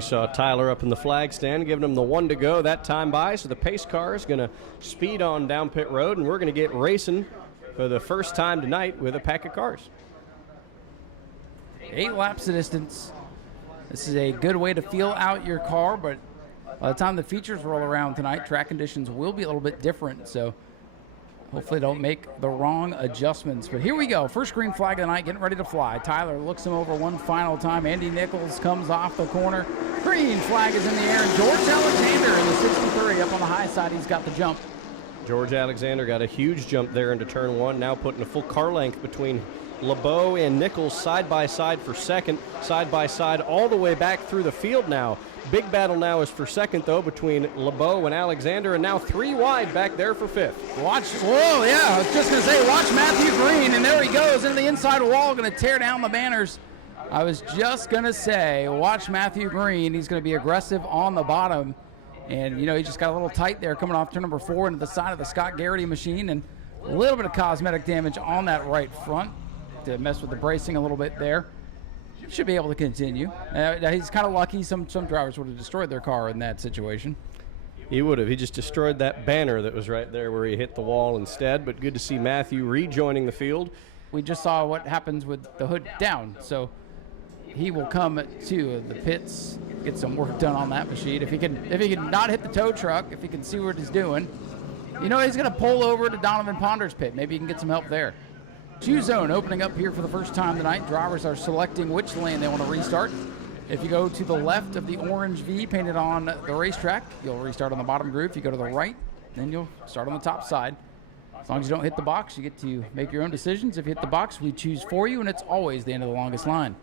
We saw Tyler up in the flag stand giving him the 1 to go that time by, so the pace car is going to speed on down pit road, and we're going to get racing for the first time tonight with a pack of cars. 8 laps of distance. This is a good way to feel out your car, but by the time the features roll around tonight, track conditions will be a little bit different, so hopefully don't make the wrong adjustments. But here we go. First green flag of the night, getting ready to fly. Tyler looks him over one final time. Andy Nichols comes off the corner. Green flag is in the air. And George Alexander in the 63 up on the high side. He's got the jump. George Alexander got a huge jump there into turn 1, now putting a full car length between LeBeau and Nichols side by side for second, side by side all the way back through the field now. Big battle now is for second, though, between LeBeau and Alexander, and now 3 wide back there for 5th. Watch, whoa, yeah, I was just going to say, watch Matthew Green, and there he goes into the inside wall, going to tear down the banners. I was just going to say, watch Matthew Green. He's going to be aggressive on the bottom, and, you know, he just got a little tight there coming off turn number 4 into the side of the Scott Garrity machine, and a little bit of cosmetic damage on that right front to mess with the bracing a little bit there. Should be able to continue. He's kind of lucky. Some drivers would have destroyed their car in that situation. He would have. He just destroyed that banner that was right there where he hit the wall instead, but good to see Matthew rejoining the field. We just saw what happens with the hood down, so he will come to the pits, get some work done on that machine. If he can not hit the tow truck, if he can see what he's doing, you know, he's going to pull over to Donovan Ponder's pit. Maybe he can get some help there. Q-Zone opening up here for the first time tonight. Drivers are selecting which lane they want to restart. If you go to the left of the orange V painted on the racetrack, you'll restart on the bottom groove. If you go to the right, then you'll start on the top side. As long as you don't hit the box, you get to make your own decisions. If you hit the box, we choose for you, and it's always the end of the longest line.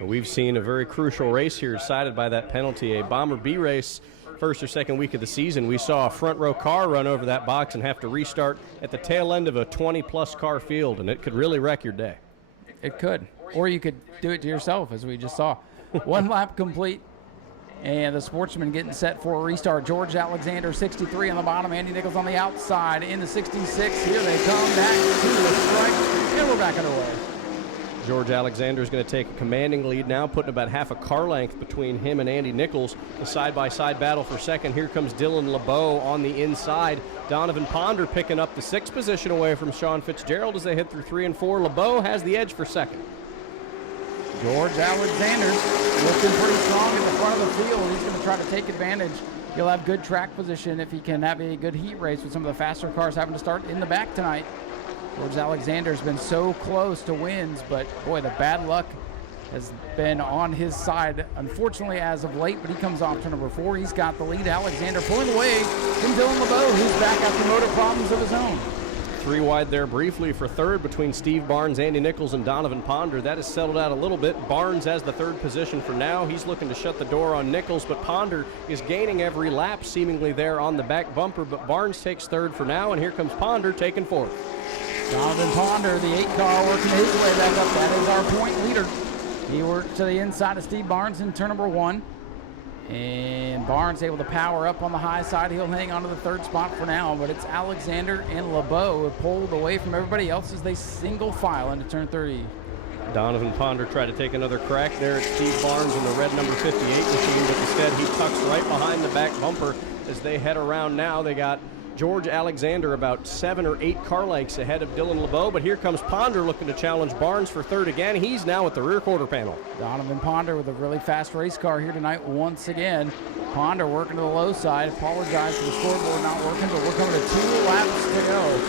We've seen a very crucial race here decided by that penalty, a Bomber B race. First or second week of the season, we saw a front row car run over that box and have to restart at the tail end of a 20-plus car field, and it could really wreck your day. It could. Or you could do it to yourself, as we just saw. 1 lap complete, and the Sportsman getting set for a restart. George Alexander, 63 on the bottom. Andy Nichols on the outside in the 66. Here they come back to the stripe, and we're back underway. George Alexander is going to take a commanding lead now, putting about half a car length between him and Andy Nichols. The side-by-side battle for second. Here comes Dylan LeBeau on the inside. Donovan Ponder picking up the 6th position away from Sean Fitzgerald as they hit through 3 and 4. LeBeau has the edge for second. George Alexander looking pretty strong in the front of the field. He's going to try to take advantage. He'll have good track position if he can have a good heat race with some of the faster cars having to start in the back tonight. George Alexander's been so close to wins, but boy, the bad luck has been on his side, unfortunately, as of late, but he comes off turn number 4. He's got the lead. Alexander pulling away from Dylan LeBeau, who's back after motor problems of his own. 3 wide there briefly for third between Steve Barnes, Andy Nichols, and Donovan Ponder. That has settled out a little bit. Barnes has the 3rd position for now. He's looking to shut the door on Nichols, but Ponder is gaining every lap seemingly there on the back bumper, but Barnes takes 3rd for now, and here comes Ponder taking 4th. Donovan Ponder, the 8 car, working his way back up. That is our point leader. He worked to the inside of Steve Barnes in turn number 1. And Barnes able to power up on the high side. He'll hang on to the 3rd spot for now, but it's Alexander and LeBeau who pulled away from everybody else as they single file into turn 30. Donovan Ponder tried to take another crack there at Steve Barnes in the red number 58 machine, but instead he tucks right behind the back bumper as they head around now. They got George Alexander about 7 or 8 car lengths ahead of Dylan LeBeau, but here comes Ponder looking to challenge Barnes for 3rd again. He's now at the rear quarter panel. Donovan Ponder with a really fast race car here tonight once again. Ponder working to the low side. Apologize for the scoreboard not working, but we're coming to 2 laps to go.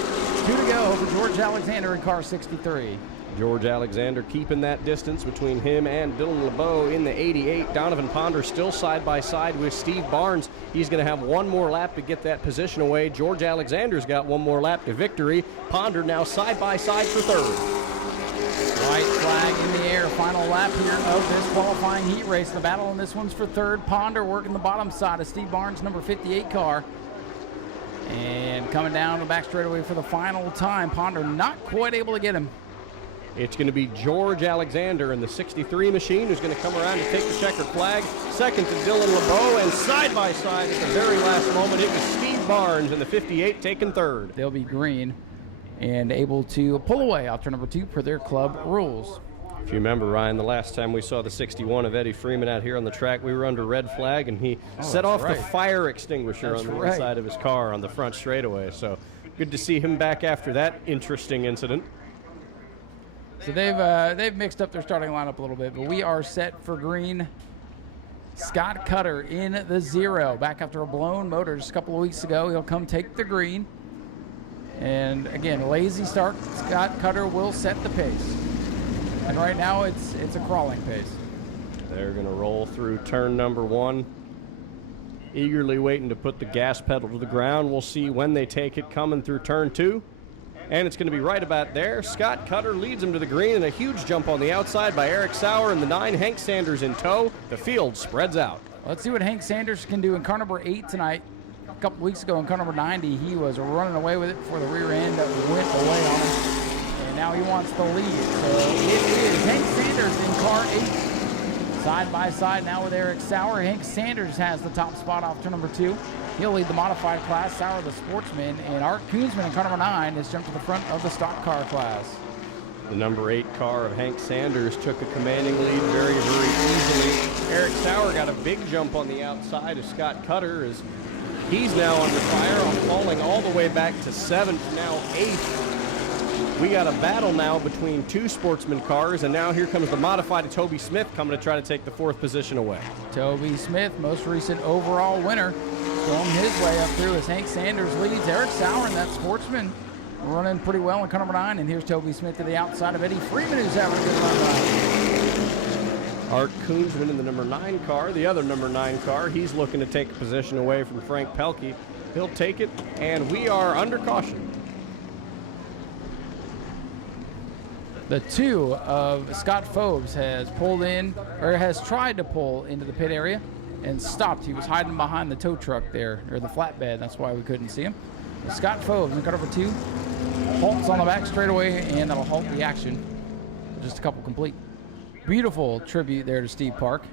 2 to go for George Alexander in car 63. George Alexander keeping that distance between him and Dylan LeBeau in the 88. Donovan Ponder still side by side with Steve Barnes. He's going to have 1 more lap to get that position away. George Alexander's got 1 more lap to victory. Ponder now side by side for 3rd. White flag in the air. Final lap here of this qualifying heat race. The battle on this one's for 3rd. Ponder working the bottom side of Steve Barnes' number 58 car. And coming down the back straightaway for the final time. Ponder not quite able to get him. It's going to be George Alexander in the 63 machine who's going to come around to take the checkered flag. Second to Dylan LeBeau, and side by side at the very last moment, it was Steve Barnes in the 58 taking 3rd. They'll be green and able to pull away off turn number 2 per their club rules. If you remember, Ryan, the last time we saw the 61 of Eddie Freeman out here on the track, we were under red flag, and he set off the fire extinguisher on the inside of his car on the front straightaway. So good to see him back after that interesting incident. So they've mixed up their starting lineup a little bit, but we are set for green. Scott Cutter in the 0, back after a blown motor just a couple of weeks ago. He'll come take the green. And again, lazy start. Scott Cutter will set the pace. And right now it's a crawling pace. They're going to roll through turn number 1, eagerly waiting to put the gas pedal to the ground. We'll see when they take it coming through turn 2. And it's going to be right about there. Scott Cutter leads him to the green, and a huge jump on the outside by Eric Sauer and the 9. Hank Sanders in tow. The field spreads out. Let's see what Hank Sanders can do in car number 8 tonight. A couple weeks ago in car number 90, he was running away with it before the rear end went away on him. And now he wants the lead. So it is Hank Sanders in car 8. Side by side now with Eric Sauer. Hank Sanders has the top spot off turn number 2. He'll lead the modified class. Sauer the Sportsman. And Art Koonsman in car number 9 has jumped to the front of the stock car class. The number 8 car of Hank Sanders took a commanding lead very, very easily. Eric Sauer got a big jump on the outside of Scott Cutter as he's now under fire, falling all the way back to 7th, now 8th. We got a battle now between 2 Sportsman cars, and now here comes the modified of Toby Smith coming to try to take the 4th position away. Toby Smith, most recent overall winner, going his way up through as Hank Sanders leads. Eric Sauer and that Sportsman running pretty well in car number 9, and here's Toby Smith to the outside of Eddie Freeman, who's having a good run. Art Koonsman in the number 9 car, the other number 9 car. He's looking to take a position away from Frank Pelkey. He'll take it, and we are under caution. The 2 of Scott Phobes has pulled in, or has tried to pull into the pit area and stopped. He was hiding behind the tow truck there, or the flatbed. That's why we couldn't see him. Scott Phobes in car number 2 halts on the back straightaway, and that'll halt the action. Just a couple complete. Beautiful tribute there to Steve Park.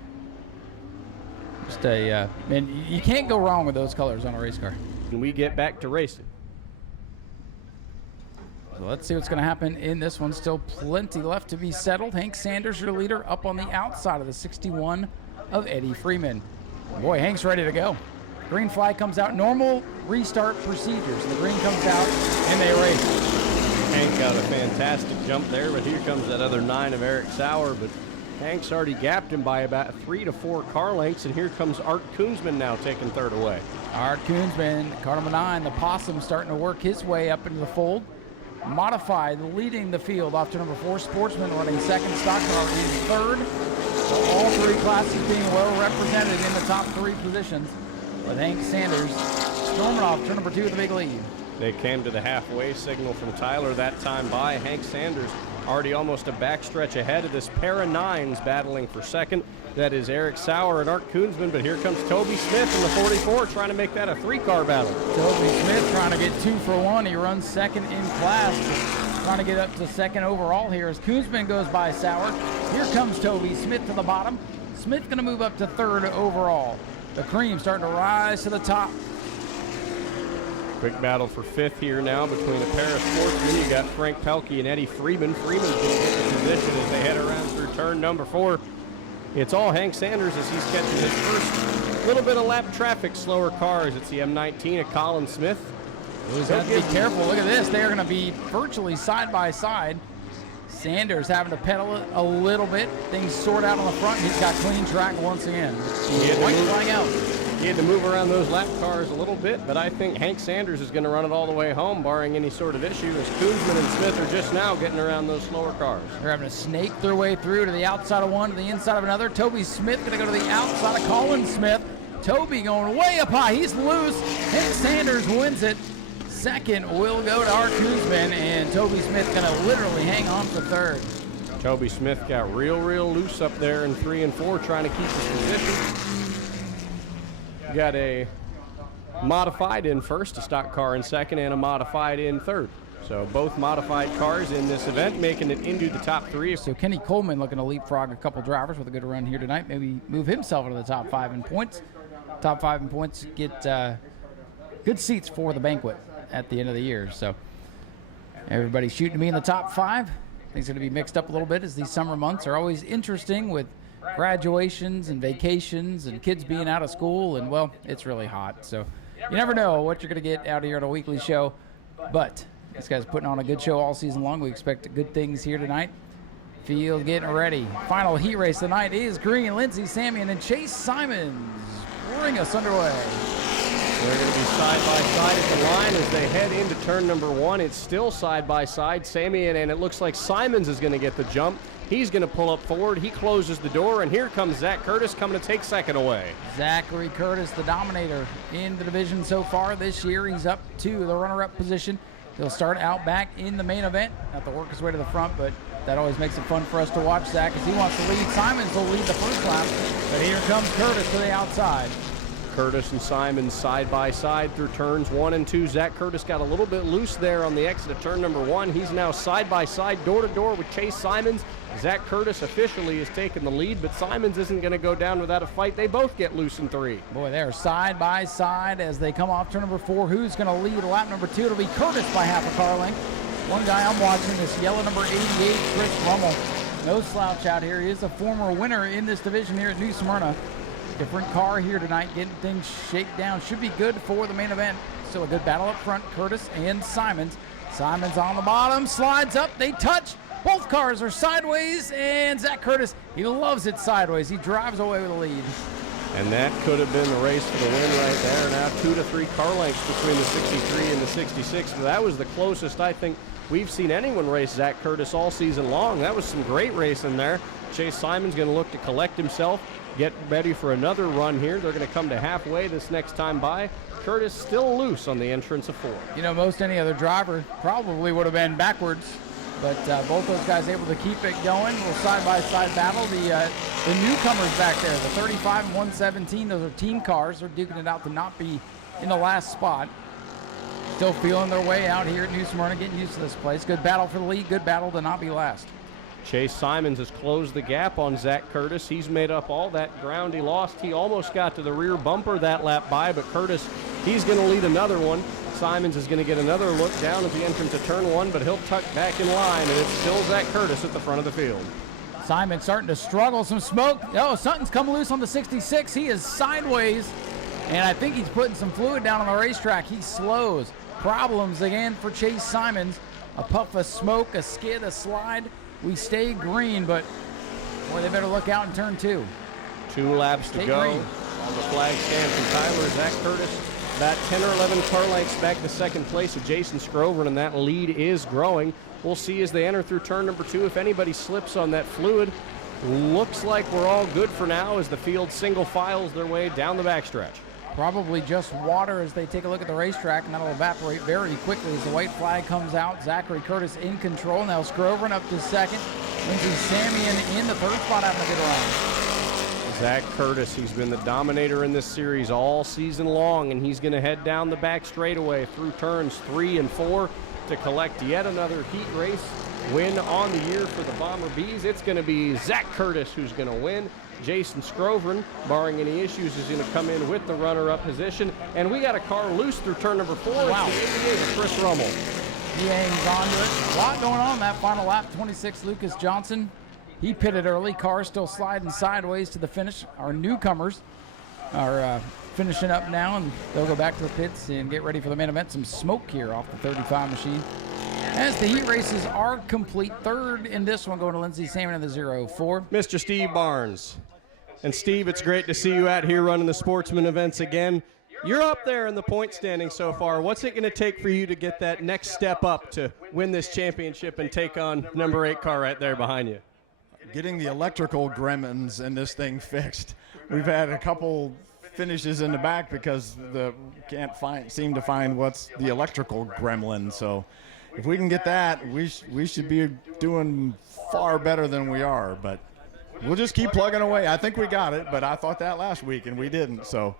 Just man, you can't go wrong with those colors on a race car. And we get back to racing. So let's see what's going to happen in this one. Still plenty left to be settled. Hank Sanders, your leader, up on the outside of the 61 of Eddie Freeman. Boy, Hank's ready to go. Green flag comes out. Normal restart procedures. The green comes out, and they race. Hank got a fantastic jump there, but here comes that other 9 of Eric Sauer. But Hank's already gapped him by about 3 to 4 car lengths, and here comes Art Koonsman now taking 3rd away. Art Koonsman, car number 9, the Possum, starting to work his way up into the fold. Modified, leading the field off to number 4, Sportsman, running 2nd, stock car in 3rd. So all 3 classes being well represented in the top 3 positions, with Hank Sanders storming off turn number 2 with a big lead. They came to the halfway signal from Tyler that time by. Hank Sanders already almost a backstretch ahead of this pair of 9s battling for 2nd. That is Eric Sauer and Art Koonsman, but here comes Toby Smith in the 44 trying to make that a 3-car battle. Toby Smith trying to get 2 for 1. He runs 2nd in class, trying to get up to 2nd overall here as Koonsman goes by Sauer. Here comes Toby Smith to the bottom. Smith going to move up to 3rd overall. The cream starting to rise to the top. Quick battle for 5th here now between a pair of Sportsmen. You got Frank Pelkey and Eddie Freeman. Freeman's going to get the position as they head around through turn number 4. It's all Hank Sanders as he's catching his first little bit of lap traffic, slower cars. It's the M19 of Colin Smith. He's got to be careful. Look at this. They are going to be virtually side by side. Sanders having to pedal it a little bit. Things sort out on the front. He's got clean track once again. White flying out. He had to move around those lap cars a little bit, but I think Hank Sanders is going to run it all the way home, barring any sort of issue, as Koonsman and Smith are just now getting around those slower cars. They're having to snake their way through to the outside of one, to the inside of another. Toby Smith going to go to the outside of Colin Smith. Toby going way up high. He's loose. Hank Sanders wins it. 2nd will go to Art Koonsman, and Toby Smith going to literally hang on for 3rd. Toby Smith got real loose up there in 3 and 4, trying to keep his position. Got a modified in 1st, a stock car in 2nd, and a modified in 3rd. So both modified cars in this event, making it into the top 3. So Kenny Coleman looking to leapfrog a couple drivers with a good run here tonight. Maybe move himself into the top 5 in points. Top 5 in points get good seats for the banquet at the end of the year. So everybody shooting to be in the top 5. think it's going to be mixed up a little bit, as these summer months are always interesting with graduations and vacations and kids being out of school, and, well, it's really hot. So you never know what you're going to get out here at a weekly show. But this guy's putting on a good show all season long. We expect good things here tonight. Field getting ready. Final heat race of the night is green. Lindsey Samian and Chase Simons bring us underway. They're going to be side by side at the line as they head into turn number 1. It's still side by side. Samian, and it looks like Simons is going to get the jump. He's going to pull up forward. He closes the door, and here comes Zach Curtis coming to take second away. Zachary Curtis, the dominator in the division so far this year. He's up to the runner-up position. He'll start out back in the main event. Have to work his way to the front, but that always makes it fun for us to watch Zach as he wants to lead. Simons will lead the first lap, but here comes Curtis to the outside. Curtis and Simons side by side through turns 1 and 2. Zach Curtis got a little bit loose there on the exit of turn number 1. He's now side by side, door to door with Chase Simons. Zach Curtis officially has taken the lead, but Simons isn't going to go down without a fight. They both get loose in 3. Boy, they're side by side as they come off turn number 4. Who's going to lead lap number 2? It'll be Curtis by half a car length. One guy I'm watching is yellow number 88, Chris Rummel. No slouch out here. He is a former winner in this division here at New Smyrna. Different car here tonight, getting things shaken down. Should be good for the main event. Still a good battle up front, Curtis and Simons. Simons on the bottom, slides up, they touch. Both cars are sideways, and Zach Curtis, he loves it sideways. He drives away with the lead. And that could have been the race for the win right there. Now 2 to 3 car lengths between the 63 and the 66. That was the closest I think we've seen anyone race Zach Curtis all season long. That was some great racing there. Chase Simons going to look to collect himself, get ready for another run here. They're going to come to halfway this next time by. Curtis still loose on the entrance of 4. You know, most any other driver probably would have been backwards, but both those guys able to keep it going. A little side-by-side battle. The newcomers back there, the 35 and 117, those are team cars. They're duking it out to not be in the last spot. Still feeling their way out here at New Smyrna, getting used to this place. Good battle for the lead, good battle to not be last. Chase Simons has closed the gap on Zach Curtis. He's made up all that ground he lost. He almost got to the rear bumper that lap by, but Curtis, he's going to lead another one. Simons is going to get another look down at the entrance of turn 1, but he'll tuck back in line, and it's still Zach Curtis at the front of the field. Simons starting to struggle, some smoke. Oh, something's come loose on the 66. He is sideways, and I think he's putting some fluid down on the racetrack. He slows. Problems again for Chase Simons. A puff of smoke, a skid, a slide. We stay green, but boy, they better look out in turn 2. 2 laps to go. Green. On the flag stand from Tyler, Zach Curtis about 10 or 11 car lengths back to second place of Jason Scrover, and that lead is growing. We'll see as they enter through turn number 2 if anybody slips on that fluid. Looks like we're all good for now as the field single files their way down the backstretch. Probably just water as they take a look at the racetrack, and that'll evaporate very quickly as the white flag comes out. Zachary Curtis in control. Now Scrover up to second. Lindsey Samian in the third spot having a good run. Zach Curtis, he's been the dominator in this series all season long, and he's going to head down the back straightaway through turns 3 and 4 to collect yet another heat race win on the year for the Bomber Bees. It's going to be Zach Curtis who's going to win. Jason Scrover, barring any issues, is going to come in with the runner-up position. And we got a car loose through turn number 4. Wow. It's the 88 of Chris Rummel. He hangs on to it. A lot going on that final lap. 26, Lucas Johnson. He pitted early. Car still sliding sideways to the finish. Our newcomers are finishing up now, and they'll go back to the pits and get ready for the main event. Some smoke here off the 35 machine. As the heat races are complete, third in this one going to Lindsey Samian in the 0-4. Mr. Steve Barnes. And Steve, it's great to see you out here running the Sportsman events again. You're up there in the point standing so far. What's it going to take for you to get that next step up to win this championship and take on number 8 car right there behind you? Getting the electrical gremlins in this thing fixed. We've had a couple finishes in the back because can't seem to find what's the electrical gremlin. So if we can get that, we should be doing far better than we are. But we'll just keep plugging away. I think we got it, but I thought that last week and we didn't. So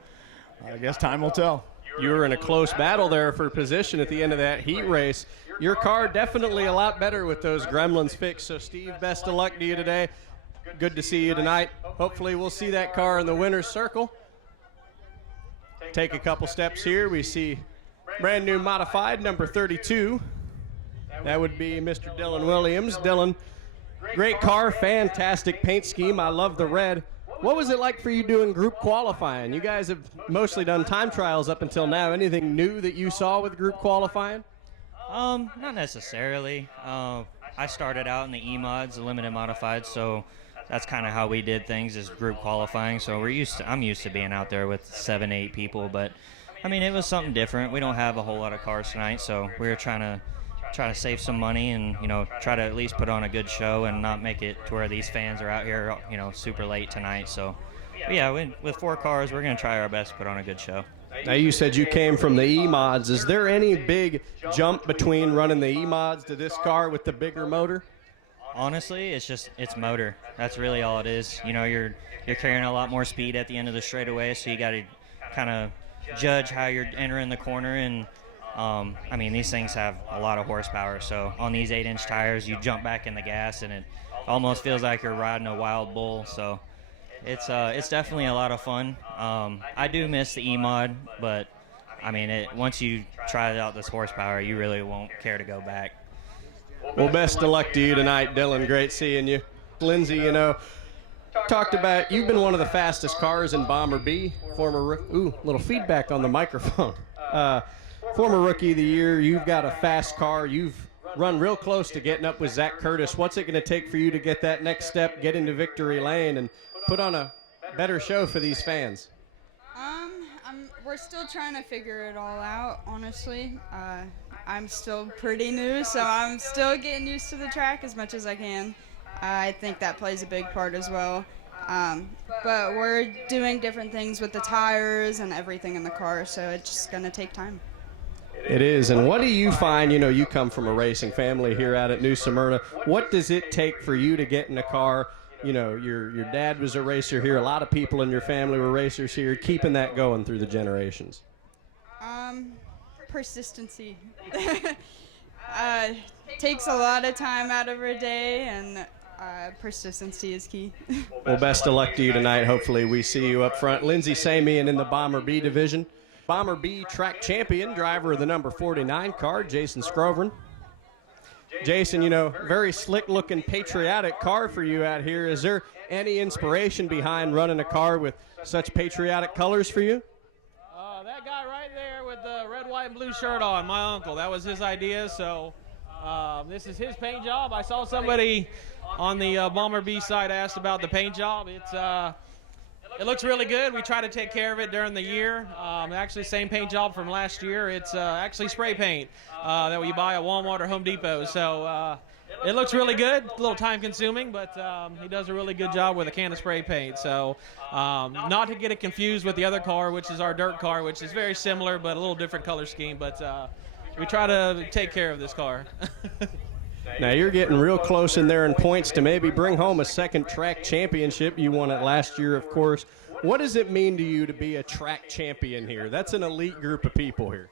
I guess time will tell. You were in a close battle there for position at the end of that heat race. Your car definitely a lot better with those gremlins fixed. So, Steve, best of luck to you today. Good to see you tonight. Hopefully we'll see that car in the winner's circle. Take a couple steps here. We see brand new modified number 32. That would be Mr. Dylan Williams. Dylan, great car, fantastic paint scheme. I love the red. What was it like for you doing group qualifying? You guys have mostly done time trials up until now. Anything new that you saw with group qualifying? Not necessarily. I started out in the E-mods, the limited modified, so that's kind of how we did things, is group qualifying. So I'm used to being out there with 7, 8 people, but I mean, it was something different. We don't have a whole lot of cars tonight, so we were trying to save some money and, try to at least put on a good show and not make it to where these fans are out here, super late tonight. So yeah, with 4 cars, we're going to try our best to put on a good show. Now, you said you came from the E-mods. Is there any big jump between running the E-mods to this car with the bigger motor? Honestly, it's motor. That's really all it is. You're carrying a lot more speed at the end of the straightaway, so you got to kind of judge how you're entering the corner. And I mean, these things have a lot of horsepower. So on these 8-inch tires, you jump back in the gas, and it almost feels like you're riding a wild bull. So it's definitely a lot of fun. I do miss the E-mod, but I mean, once you try out this horsepower, you really won't care to go back. Well, best of luck to you tonight, Dylan. Great seeing you. Lindsay, talked about you've been one of the fastest cars in Bomber B. Little feedback on the microphone. Former Rookie of the Year. You've got a fast car. You've run real close to getting up with Zach Curtis. What's it going to take for you to get that next step, get into victory lane, and put on a better show for these fans? We're still trying to figure it all out, honestly. I'm still pretty new, so I'm still getting used to the track as much as I can. I think that plays a big part as well. But we're doing different things with the tires and everything in the car, so it's just going to take time. It is. And what do you find, you come from a racing family here out at New Smyrna. What does it take for you to get in a car? Your dad was a racer here. A lot of people in your family were racers here. Keeping that going through the generations. Persistency. Takes a lot of time out of our day, and persistency is key. Well, best of luck to you tonight. Hopefully we see you up front. Lindsay Samian in the Bomber B division. Bomber B track champion, driver of the number 49 car, Jason Scrovern. Jason, very slick-looking, patriotic car for you out here. Is there any inspiration behind running a car with such patriotic colors for you? That guy right there with the red, white, and blue shirt on, my uncle. That was his idea, so this is his paint job. I saw somebody on the Bomber B side asked about the paint job. It looks really good. We try to take care of it during the year. Actually, same paint job from last year. It's actually spray paint that we buy at Walmart or Home Depot. So it looks really good. A little time consuming, but he does a really good job with a can of spray paint. So not to get it confused with the other car, which is our dirt car, which is very similar but a little different color scheme. But we try to take care of this car. Now you're getting real close in there in points to maybe bring home a second track championship. You won it last year, of course. What does it mean to you to be a track champion here? That's an elite group of people here.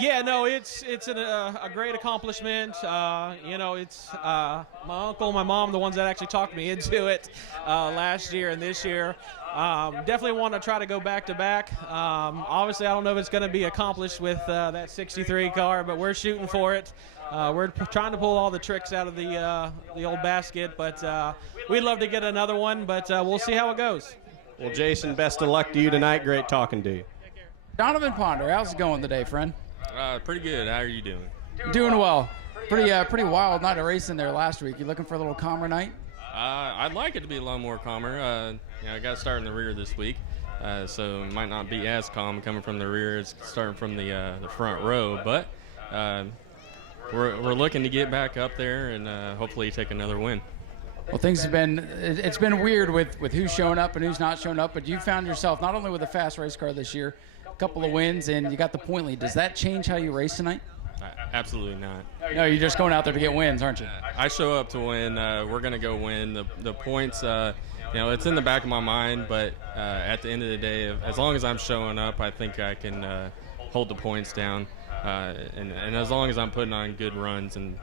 Yeah, no, it's a great accomplishment. It's my uncle, my mom, the ones that actually talked me into it last year and this year. Definitely want to try to go back to back. Obviously, I don't know if it's going to be accomplished with that 63 car, but we're shooting for it. We're trying to pull all the tricks out of the old basket, but we'd love to get another one, but we'll see how it goes. Well, Jason, best of luck to you tonight. Great talking to you. Donovan Ponder, how's it going today, friend? Pretty good. How are you doing? Doing well. Pretty wild night of racing there last week. You looking for a little calmer night? I'd like it to be a lot more calmer. I got to start in the rear this week, so it might not be as calm coming from the rear as starting from the front row, but we're looking to get back up there and hopefully take another win. Well, it's been weird with who's showing up and who's not showing up, but you found yourself not only with a fast race car this year, a couple of wins, and you got the point lead. Does that change how you race tonight? Absolutely not. No, you're just going out there to get wins, aren't you? I show up to win. We're going to go win. The points, it's in the back of my mind, but at the end of the day, as long as I'm showing up, I think I can hold the points down. And as long as I'm putting on good runs and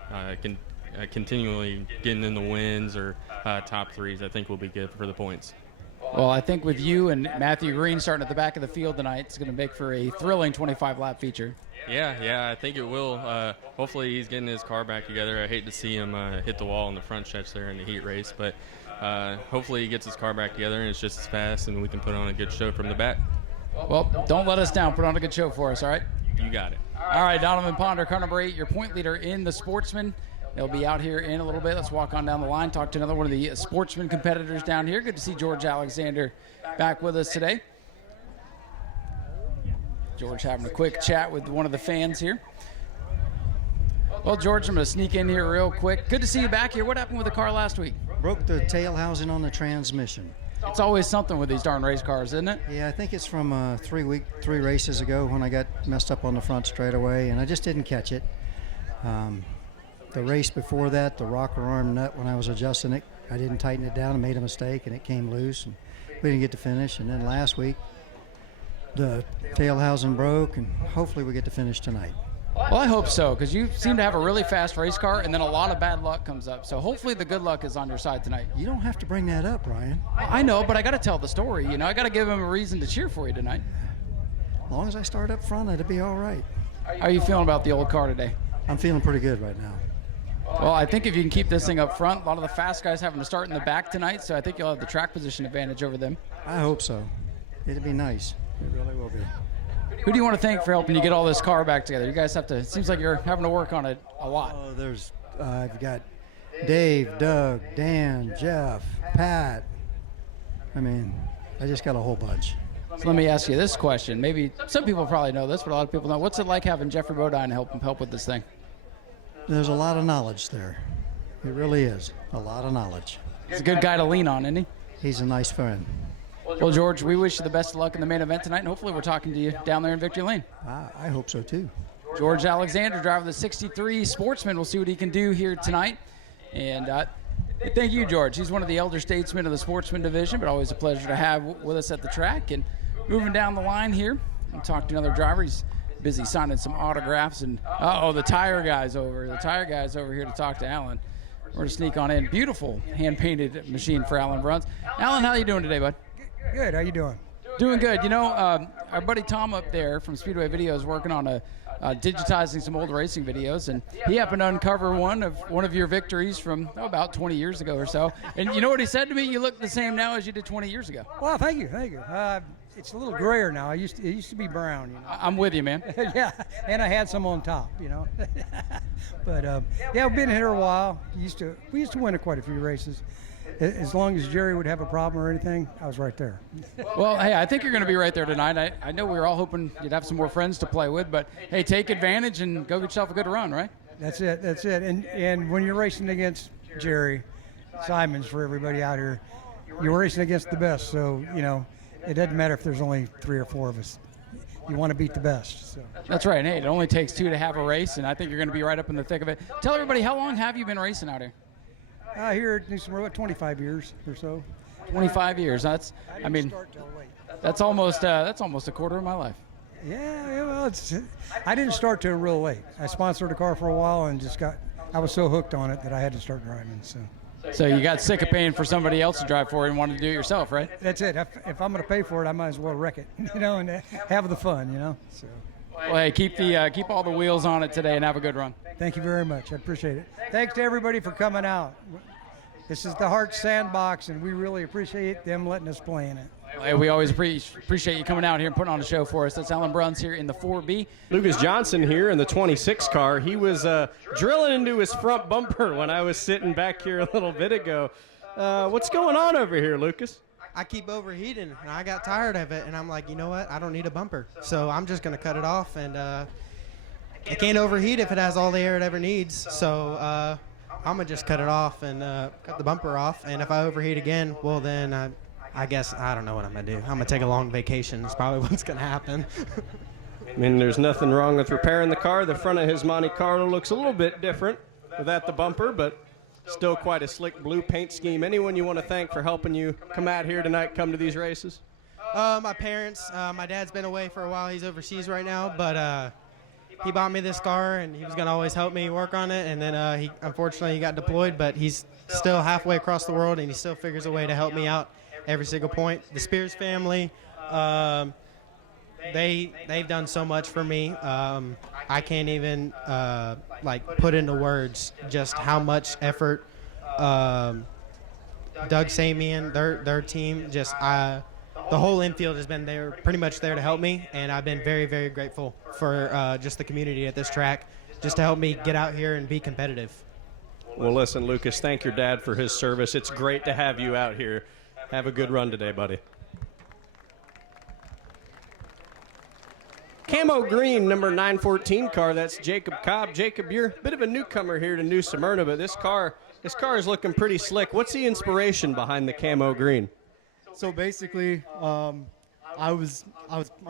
continually getting in the wins or top threes, I think we'll be good for the points. Well, I think with you and Matthew Green starting at the back of the field tonight, it's going to make for a thrilling 25-lap feature. Yeah, I think it will. Hopefully he's getting his car back together. I hate to see him hit the wall in the front stretch there in the heat race, but hopefully he gets his car back together and it's just as fast and we can put on a good show from the back. Well, don't let us down. Put on a good show for us, all right? You got it. All right, Donovan Ponder, car number 8, your point leader in the Sportsman. They'll be out here in a little bit. Let's walk on down the line, talk to another one of the Sportsman competitors down here. Good to see George Alexander back with us today. George having a quick chat with one of the fans here. Well, George, I'm going to sneak in here real quick. Good to see you back here. What happened with the car last week? Broke the tail housing on the transmission. It's always something with these darn race cars, isn't it? Yeah, I think it's from 3 races ago when I got messed up on the front straightaway, and I just didn't catch it. The race before that, the rocker arm nut, when I was adjusting it, I didn't tighten it down and made a mistake, and it came loose, and we didn't get to finish. And then last week, the tail housing broke, and hopefully we get to finish tonight. Well, I hope so, because you seem to have a really fast race car, and then a lot of bad luck comes up. So hopefully the good luck is on your side tonight. You don't have to bring that up, Brian. I know, but I got to tell the story. You know, I got to give him a reason to cheer for you tonight. As long as I start up front, it'll be all right. How are you feeling about the old car today? I'm feeling pretty good right now. Well, I think if you can keep this thing up front, a lot of the fast guys having to start in the back tonight, so I think you'll have the track position advantage over them. I hope so. It'll be nice. It really will be. Who do you want to thank for helping you get all this car back together? You guys have to, it seems like you're having to work on it a lot. Oh, I've got Dave, Doug, Dan, Jeff, Pat. I mean, I just got a whole bunch. So let me ask you this question. Maybe some people probably know this, but a lot of people don't. What's it like having Jeffrey Bodine help with this thing? There's a lot of knowledge there. It really is. A lot of knowledge. He's a good guy to lean on, isn't he? He's a nice friend. Well, George, we wish you the best of luck in the main event tonight, and hopefully we're talking to you down there in Victory Lane. I hope so, too. George Alexander, driver of the 63 Sportsman. We'll see what he can do here tonight. And thank you, George. He's one of the elder statesmen of the Sportsman division, but always a pleasure to have with us at the track. And moving down the line here, and talk to another driver. He's busy signing some autographs. And, the tire guy's over. The tire guy's over here to talk to Alan. We're going to sneak on in. Beautiful hand-painted machine for Alan Bruns. Alan, how you doing today, bud? Good. How you doing? Doing good. You know, our buddy Tom up there from Speedway Video is working on digitizing some old racing videos, and he happened to uncover one of your victories from about 20 years ago or so. And you know what he said to me? You look the same now as you did 20 years ago. Well, thank you. It's a little grayer now. It used to be brown, you know. I'm with you, man. Yeah, and I had some on top, you know. But yeah, I've been here a while. We used to win quite a few races. As long as Jerry would have a problem or anything, I was right there. Well, hey, I think you're going to be right there tonight. I know we were all hoping you'd have some more friends to play with, but hey, take advantage and go get yourself a good run, right? That's it. And when you're racing against Jerry Simons, for everybody out here, you're racing against the best. So, you know, it doesn't matter if there's only 3 or 4 of us. You want to beat the best. So. That's right. Hey, it only takes 2 to have a race, and I think you're going to be right up in the thick of it. Tell everybody, how long have you been racing out here? Here at New Smyrna, 25 years or so. 25 years. That's almost a quarter of my life. Yeah, well, I didn't start till real late. I sponsored a car for a while and I was so hooked on it that I had to start driving. So you got sick of paying for somebody else to drive for it and wanted to do it yourself, right? That's it. If I'm going to pay for it, I might as well wreck it, you know, and have the fun, you know. So. Well, hey, keep all the wheels on it today and have a good run. Thank you very much. I appreciate it. Thanks to everybody for coming out. This is the Hart Sandbox, and we really appreciate them letting us play in it. Hey, we always appreciate you coming out here and putting on a show for us. That's Alan Bruns here in the 4B. Lucas Johnson here in the 26 car. He was drilling into his front bumper when I was sitting back here a little bit ago. What's going on over here, Lucas? I keep overheating, and I got tired of it, and I'm like, you know what? I don't need a bumper. So I'm just going to cut it off, and it can't overheat if it has all the air it ever needs. So I'm going to just cut it off and cut the bumper off. And if I overheat again, well, then I guess I don't know what I'm going to do. I'm going to take a long vacation. That's probably what's going to happen. I mean, there's nothing wrong with repairing the car. The front of his Monte Carlo looks a little bit different without the bumper, but still quite a slick blue paint scheme. Anyone you want to thank for helping you come out here tonight, come to these races? My parents. My dad's been away for a while. He's overseas right now, but he bought me this car, and he was going to always help me work on it. And then he got deployed, but he's still halfway across the world, and he still figures a way to help me out every single point. The Spears family, they've done so much for me. I can't even like put into words just how much effort Doug Samian, their team, just the whole infield has been there, pretty much there to help me, and I've been very, very grateful for just the community at this track, just to help me get out here and be competitive. Well, listen, Lucas, thank your dad for his service. It's great to have you out here. Have a good run today, buddy. Camo green, number 914 car, that's Jacob Cobb. Jacob, you're a bit of a newcomer here to New Smyrna, but this car is looking pretty slick. What's the inspiration behind the camo green? So basically, I'm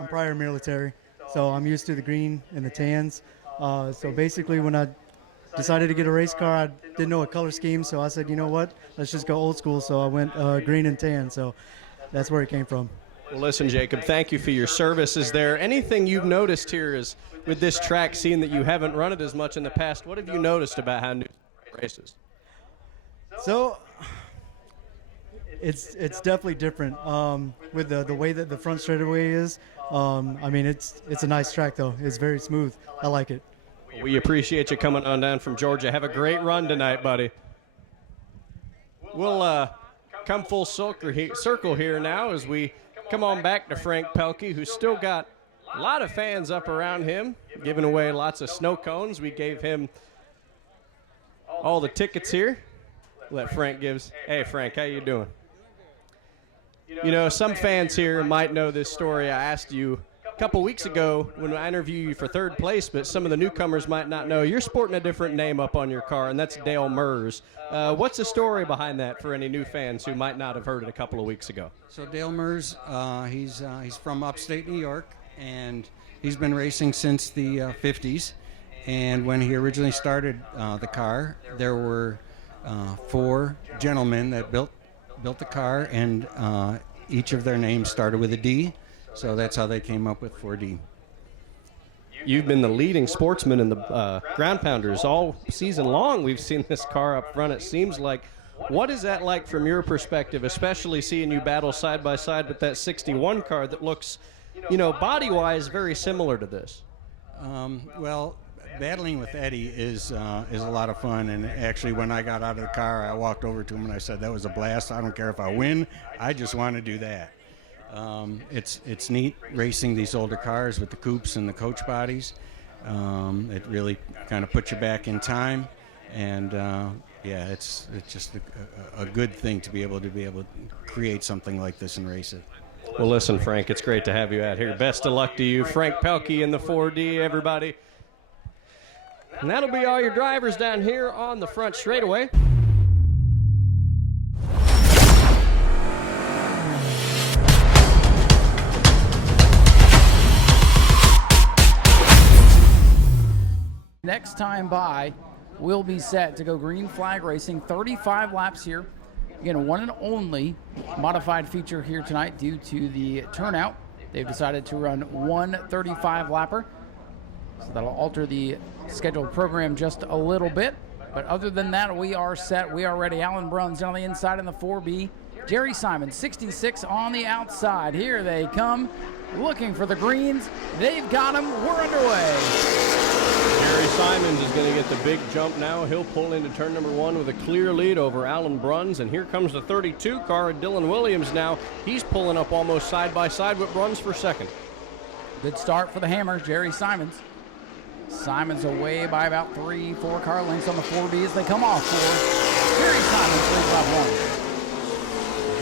prior military, so I'm used to the green and the tans. So basically, when I decided to get a race car, I didn't know a color scheme, so I said, you know what, let's just go old school. So I went green and tan, so that's where it came from. Well, listen, Jacob, thank you for your service. Is there anything you've noticed here is with this track, seeing that you haven't run it as much in the past? What have you noticed about how new races? So it's definitely different with the way that the front straightaway is. I mean, it's a nice track, though. It's very smooth. I like it. We appreciate you coming on down from Georgia. Have a great run tonight, buddy. We'll come full circle here now as we come on back to Frank Pelkey, who's still got a lot of fans up around him, giving away lots of snow cones. We gave him all the tickets here. Let Frank gives. Hey, Frank, how you doing? You know, some fans here might know this story. I asked you a couple weeks ago when I interviewed you for third place, but some of the newcomers might not know. You're sporting a different name up on your car, and that's Dale Mers. What's the story behind that for any new fans who might not have heard it a couple of weeks ago? So Dale Mers, he's from upstate New York, and he's been racing since the 50s. And when he originally started the car, there were 4 gentlemen that built the car, and each of their names started with a D, so that's how they came up with 4D. You've been the leading sportsman in the ground pounders all season long. We've seen this car up front, it seems like. What is that like from your perspective, especially seeing you battle side by side with that 61 car that looks, you know, body-wise very similar to this? Well, battling with Eddie is a lot of fun, and actually when I got out of the car, I walked over to him and I said, that was a blast. I don't care if I win, I just want to do that. It's neat racing these older cars with the coupes and the coach bodies. It really kind of puts you back in time, and yeah, it's just a good thing to be able to create something like this and race it. Well, listen, Frank, it's great to have you out here. Best of luck to you. Frank Pelkey in the 4D, everybody. And that'll be all your drivers down here on the front straightaway. Next time by, we'll be set to go green flag racing, 35 laps here. Again, one and only modified feature here tonight due to the turnout. They've decided to run one 35 lapper. So that'll alter the scheduled program just a little bit. But other than that, we are set. We are ready. Alan Bruns on the inside in the 4B. Jerry Simon, 66 on the outside. Here they come, looking for the greens. They've got them. We're underway. Jerry Simons is going to get the big jump now. He'll pull into turn number 1 with a clear lead over Alan Bruns. And here comes the 32 car, Dylan Williams now. He's pulling up almost side by side with Bruns for second. Good start for the Hammers, Jerry Simons. Simons away by about 3-4 car lengths on the 4B as they come off for Jerry Simons,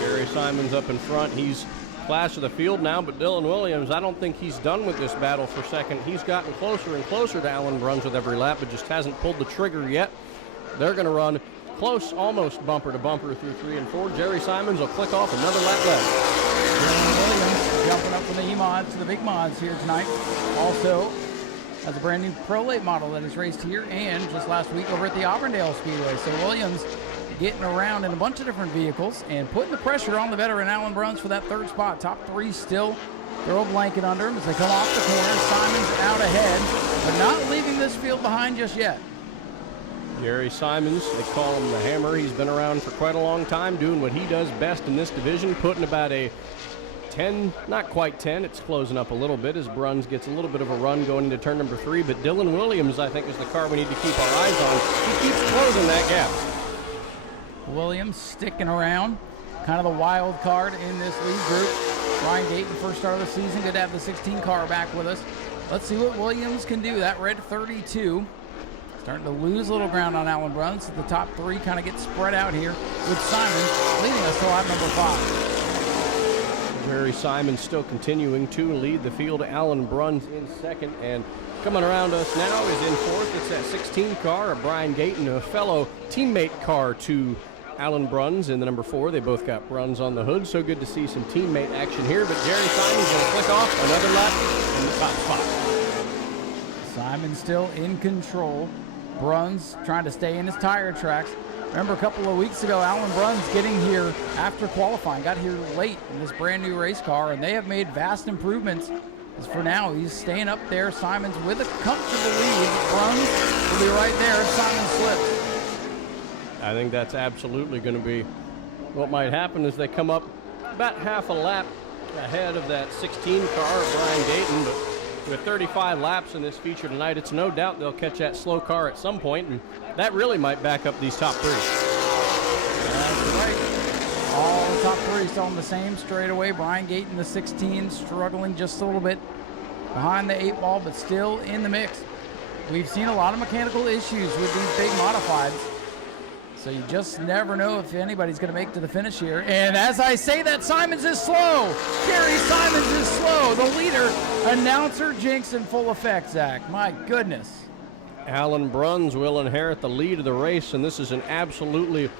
3-5-1. Jerry Simons up in front. He's class of the field now, but Dylan Williams, I don't think he's done with this battle for second. He's gotten closer and closer to Alan Bruns with every lap, but just hasn't pulled the trigger yet. They're going to run close, almost bumper to bumper through 3 and 4. Jerry Simons will click off another lap left. Dylan Williams jumping up from the E-Mods to the big mods here tonight. Also has a brand new Pro Late model that is raced here and just last week over at the Auburndale Speedway. So Williams getting around in a bunch of different vehicles and putting the pressure on the veteran Alan Bruns for that third spot. Top 3 still. Throw a blanket under him as they come off the corner. Simons out ahead, but not leaving this field behind just yet. Jerry Simons, they call him the Hammer. He's been around for quite a long time, doing what he does best in this division, putting about a 10, not quite 10. It's closing up a little bit as Bruns gets a little bit of a run going into turn number 3. But Dylan Williams, I think, is the car we need to keep our eyes on. He keeps closing that gap. Williams sticking around, kind of the wild card in this lead group. Brian Gayton, first start of the season, good to have the 16 car back with us. Let's see what Williams can do. That red 32. Starting to lose a little ground on Alan Bruns. The top 3 kind of get spread out here with Simon leading us to lap number 5. Jerry Simon still continuing to lead the field. Alan Bruns in second, and coming around us now is in fourth. It's that 16 car of Brian Gayton, a fellow teammate car to Alan Bruns in the number 4. They both got Bruns on the hood, so good to see some teammate action here. But Jerry Simon's going to flick off another lap in the top spot. Simon still in control. Bruns trying to stay in his tire tracks. Remember a couple of weeks ago, Alan Bruns getting here after qualifying, got here late in this brand new race car, and they have made vast improvements. As for now, he's staying up there. Simon's with a comfortable lead. Bruns will be right there if Simon slips. I think that's absolutely going to be what might happen as they come up about half a lap ahead of that 16 car of Brian Gayton. But with 35 laps in this feature tonight, it's no doubt they'll catch that slow car at some point, and that really might back up these top 3. That's right. All the top 3 still on the same straightaway. Brian Gayton, the 16, struggling just a little bit behind the 8 ball, but still in the mix. We've seen a lot of mechanical issues with these big modifieds, so you just never know if anybody's going to make it to the finish here. And as I say that, Simons is slow. Jerry Simons is slow. The leader, announcer jinx in full effect, Zach. My goodness. Alan Bruns will inherit the lead of the race, and this is an absolutely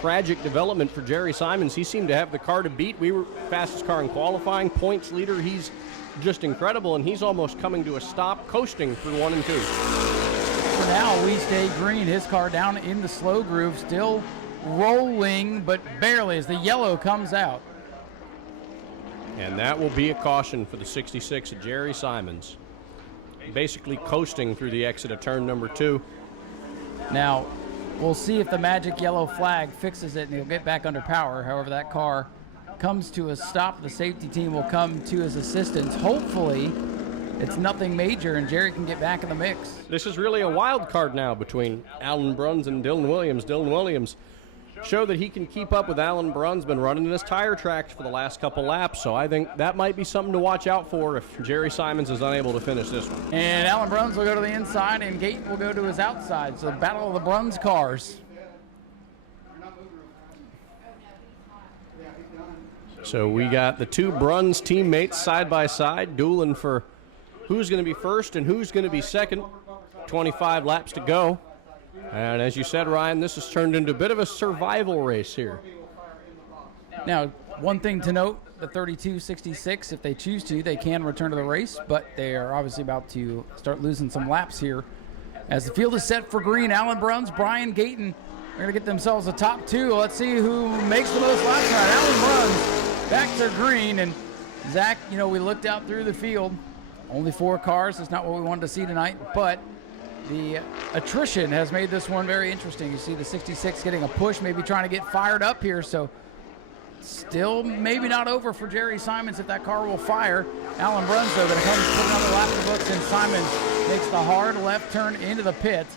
tragic development for Jerry Simons. He seemed to have the car to beat. We were fastest car in qualifying, points leader. He's just incredible, and he's almost coming to a stop, coasting through 1 and 2. For now, we stay green. His car down in the slow groove, still rolling, but barely as the yellow comes out. And that will be a caution for the 66 of Jerry Simons. Basically coasting through the exit of turn number 2. Now, we'll see if the magic yellow flag fixes it and he'll get back under power. However, that car comes to a stop. The safety team will come to his assistance. Hopefully, it's nothing major and Jerry can get back in the mix. This is really a wild card now between Alan Bruns and Dylan Williams. Dylan Williams show that he can keep up with Alan Bruns, been running in his tire tracks for the last couple laps, so I think that might be something to watch out for if Jerry Simons is unable to finish this one. And Alan Bruns will go to the inside and Gayton will go to his outside, so battle of the Bruns cars. So we got the 2 Bruns teammates side by side, dueling for who's going to be first and who's going to be second. 25 laps to go. And as you said, Ryan, this has turned into a bit of a survival race here. Now, one thing to note, the 32-66, if they choose to, they can return to the race, but they are obviously about to start losing some laps here. As the field is set for green, Alan Bruns, Brian Gayton are going to get themselves a top 2. Let's see who makes the most laps tonight. Alan Bruns back to green, and Zach, you know, we looked out through the field. Only 4 cars. That's not what we wanted to see tonight, but the attrition has made this one very interesting. You see the 66 getting a push, maybe trying to get fired up here, so still maybe not over for Jerry Simons if that car will fire. Alan Bruns, though, going to come put another lap in the books, and Simons makes the hard left turn into the pit.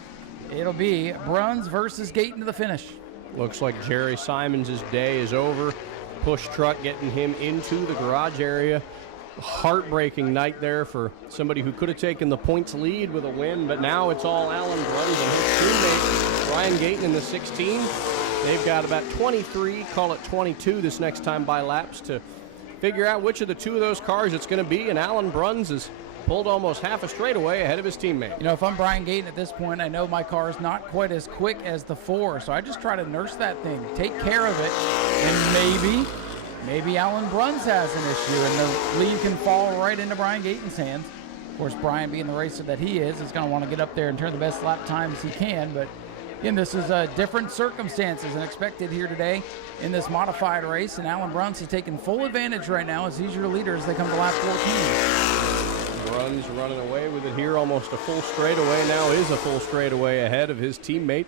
It'll be Bruns versus Gayton to the finish. Looks like Jerry Simons' day is over. Push truck getting him into the garage area. Heartbreaking night there for somebody who could have taken the points lead with a win, but now it's all Alan Bruns and his teammate Brian Gayton in the 16. They've got about 23, call it 22 this next time by laps to figure out which of the 2 of those cars it's going to be, and Alan Bruns has pulled almost half a straightaway ahead of his teammate. You know, if I'm Brian Gayton at this point, I know my car is not quite as quick as the 4, so I just try to nurse that thing, take care of it, and maybe Alan Bruns has an issue and the lead can fall right into Brian Gayton's hands. Of course, Brian, being the racer that he is going to want to get up there and turn the best lap times he can. But again, this is different circumstances than expected here today in this modified race. And Alan Bruns is taking full advantage right now as he's your leader as they come to lap 14. Bruns running away with it here, almost a full straightaway. Now is a full straightaway ahead of his teammate.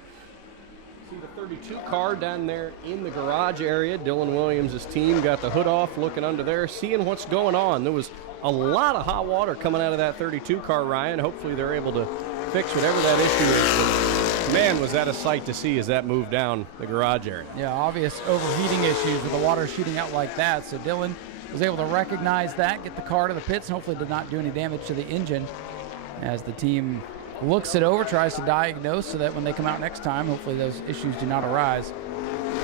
See the 32 car down there in the garage area. Dylan Williams' team got the hood off, looking under there, seeing what's going on. There was a lot of hot water coming out of that 32 car, Ryan. Hopefully they're able to fix whatever that issue is. But man, was that a sight to see as that moved down the garage area. Yeah, obvious overheating issues with the water shooting out like that. So Dylan was able to recognize that, get the car to the pits, and hopefully did not do any damage to the engine as the team looks it over, tries to diagnose so that when they come out next time, hopefully those issues do not arise.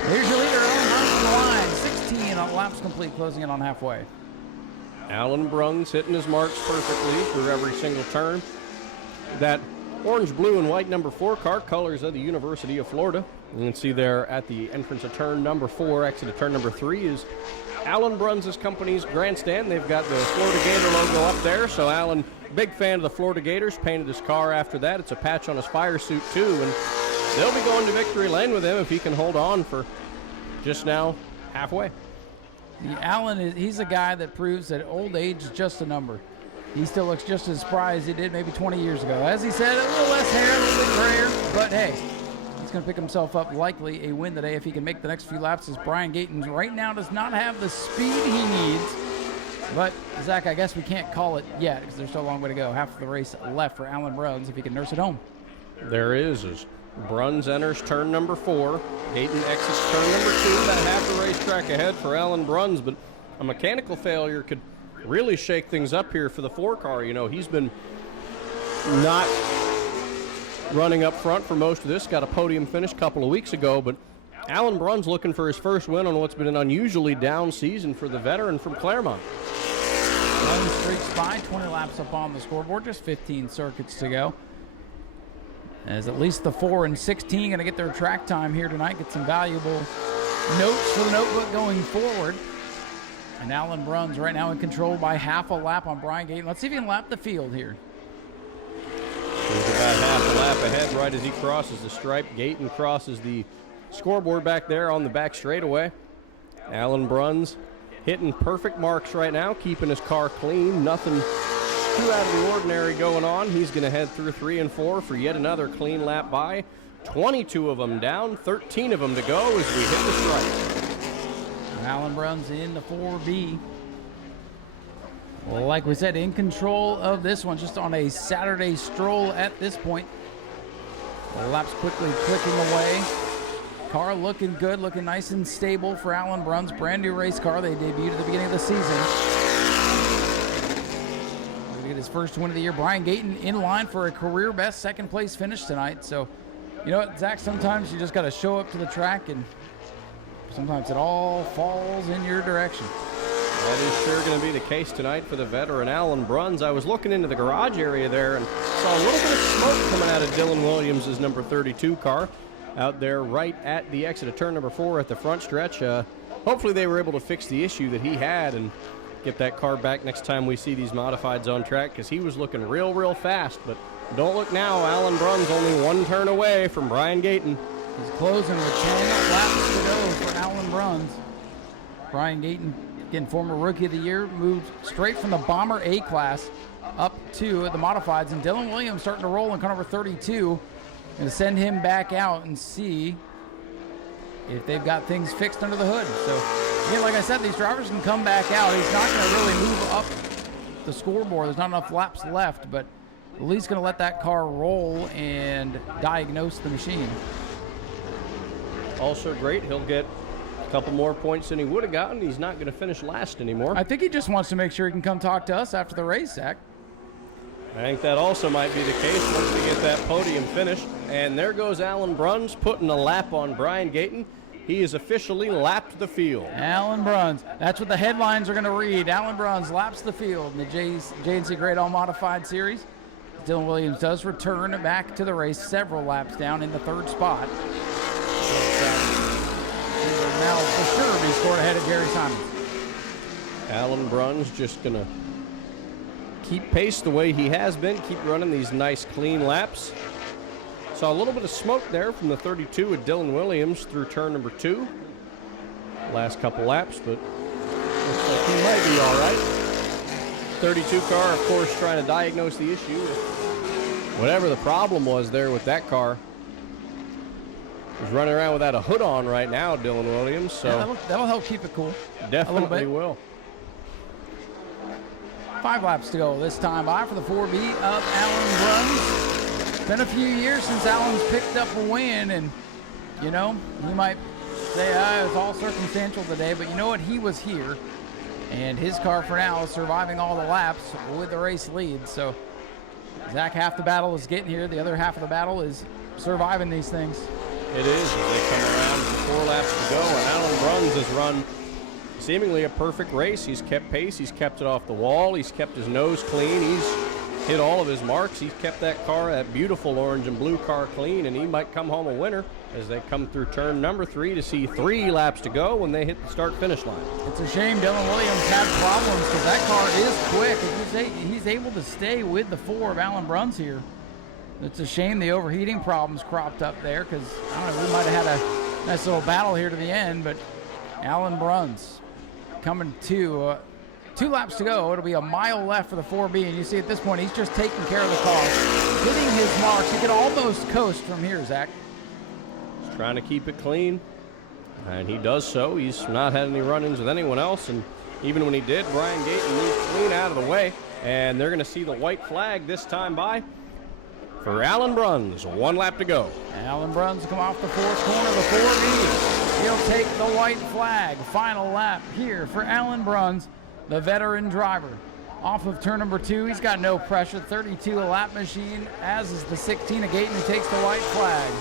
Here's your leader, Alan Bruns on the line, 16 on laps complete, closing in on halfway. Alan Bruns hitting his marks perfectly through every single turn. That orange, blue, and white number 4 car, colors of the University of Florida. You can see there at the entrance of turn number 4, exit of turn number 3 is Alan Bruns' company's grandstand. They've got the Florida Gator logo up there, so Alan, big fan of the Florida Gators, painted his car after that. It's a patch on his fire suit too, and they'll be going to victory lane with him if he can hold on for just now halfway. Alan, he's a guy that proves that old age is just a number. He still looks just as spry as he did maybe 20 years ago. As he said, a little less hair, a little bit grayer, but hey, he's going to pick himself up likely a win today if he can make the next few laps, as Brian Gayton right now does not have the speed he needs. But, Zach, I guess we can't call it yet because there's still a long way to go. Half of the race left for Alan Bruns if he can nurse it home. There is. As Bruns enters turn number 4. Gayton exits turn number 2. About half the racetrack ahead for Alan Bruns, but a mechanical failure could really shake things up here for the 4 car. You know, he's been not running up front for most of this. Got a podium finish a couple of weeks ago, but Alan Bruns looking for his first win on what's been an unusually down season for the veteran from Claremont. One streaks by, 20 laps up on the scoreboard, just 15 circuits to go. As at least the 4 and 16 going to get their track time here tonight, get some valuable notes for the notebook going forward. And Alan Bruns right now in control by half a lap on Brian Gayton. Let's see if he can lap the field here. He's about half a lap ahead right as he crosses the stripe. Gayton crosses the scoreboard back there on the back straightaway. Alan Bruns hitting perfect marks right now, keeping his car clean. Nothing too out of the ordinary going on. He's going to head through 3 and 4 for yet another clean lap by. 22 of them down, 13 of them to go as we hit the stripe. Alan Bruns in the 4B. Well, like we said, in control of this one, just on a Saturday stroll at this point. The laps quickly clicking away. Car looking good, looking nice and stable for Alan Bruns. Brand new race car they debuted at the beginning of the season. Going to get his first win of the year. Brian Gayton in line for a career best second place finish tonight. So, you know what, Zach, sometimes you just got to show up to the track and sometimes it all falls in your direction. That is sure going to be the case tonight for the veteran Alan Bruns. I was looking into the garage area there and saw a little bit of smoke coming out of Dylan Williams' number 32 car out there right at the exit of turn number 4 at the front stretch. Hopefully they were able to fix the issue that he had and get that car back next time we see these modifieds on track, because he was looking real fast. But don't look now, Alan Bruns only 1 turn away from Brian Gayton. He's closing with 10 laps to go for Alan Bruns. Brian Gayton, again, former Rookie of the Year, moved straight from the Bomber A class up to the modifieds. And Dylan Williams starting to roll in car number 32. Going to send him back out and see if they've got things fixed under the hood. So, again, like I said, these drivers can come back out. He's not going to really move up the scoreboard. There's not enough laps left, but at least going to let that car roll and diagnose the machine. Also great, he'll get a couple more points than he would have gotten. He's not going to finish last anymore. I think he just wants to make sure he can come talk to us after the race, Zach. I think that also might be the case once we get that podium finish. And there goes Alan Bruns putting a lap on Brian Gayton. He has officially lapped the field. Alan Bruns. That's what the headlines are going to read. Alan Bruns laps the field in the J&C Great All Modified Series. Dylan Williams does return back to the race several laps down in the 3rd spot. He will now for sure be scored ahead of Jerry Simons. Alan Bruns just going to keep pace the way he has been, keep running these nice clean laps. Saw a little bit of smoke there from the 32 with Dylan Williams through turn number 2. Last couple laps, but looks like he might be all right. 32 car, of course, trying to diagnose the issue. Whatever the problem was there with that car. He's running around without a hood on right now, Dylan Williams. So yeah, that'll help keep it cool. Definitely will. 5 laps to go this time by for the 4B of Alan Bruns. It's been a few years since Alan's picked up a win, and you know, you might say it was all circumstantial today, but you know what? He was here, and his car for now is surviving all the laps with the race lead. So Zach, half the battle is getting here. The other half of the battle is surviving these things. It is as they come around with 4 laps to go, and Alan Bruns has run seemingly a perfect race. He's kept pace. He's kept it off the wall. He's kept his nose clean. He's hit all of his marks. He's kept that car, that beautiful orange and blue car, clean, and he might come home a winner as they come through turn number 3 to see 3 laps to go when they hit the start-finish line. It's a shame Dylan Williams had problems because that car is quick. He's able to stay with the 4 of Alan Bruns here. It's a shame the overheating problems cropped up there because, I don't know, we might have had a nice little battle here to the end, but Alan Bruns coming to 2 laps to go. It'll be a mile left for the 4B, and you see at this point he's just taking care of the car, hitting his marks. He could almost coast from here, Zach. He's trying to keep it clean, and he does so. He's not had any run-ins with anyone else, and even when he did, Brian Gayton moved clean out of the way, and they're going to see the white flag this time by for Alan Bruns. 1 lap to go. Alan Bruns come off the 4th corner of the 4B. He'll take the white flag. Final lap here for Alan Bruns, the veteran driver. Off of turn number 2, he's got no pressure. 32 a lap machine, as is the 16 of Gayton, who takes the white flag.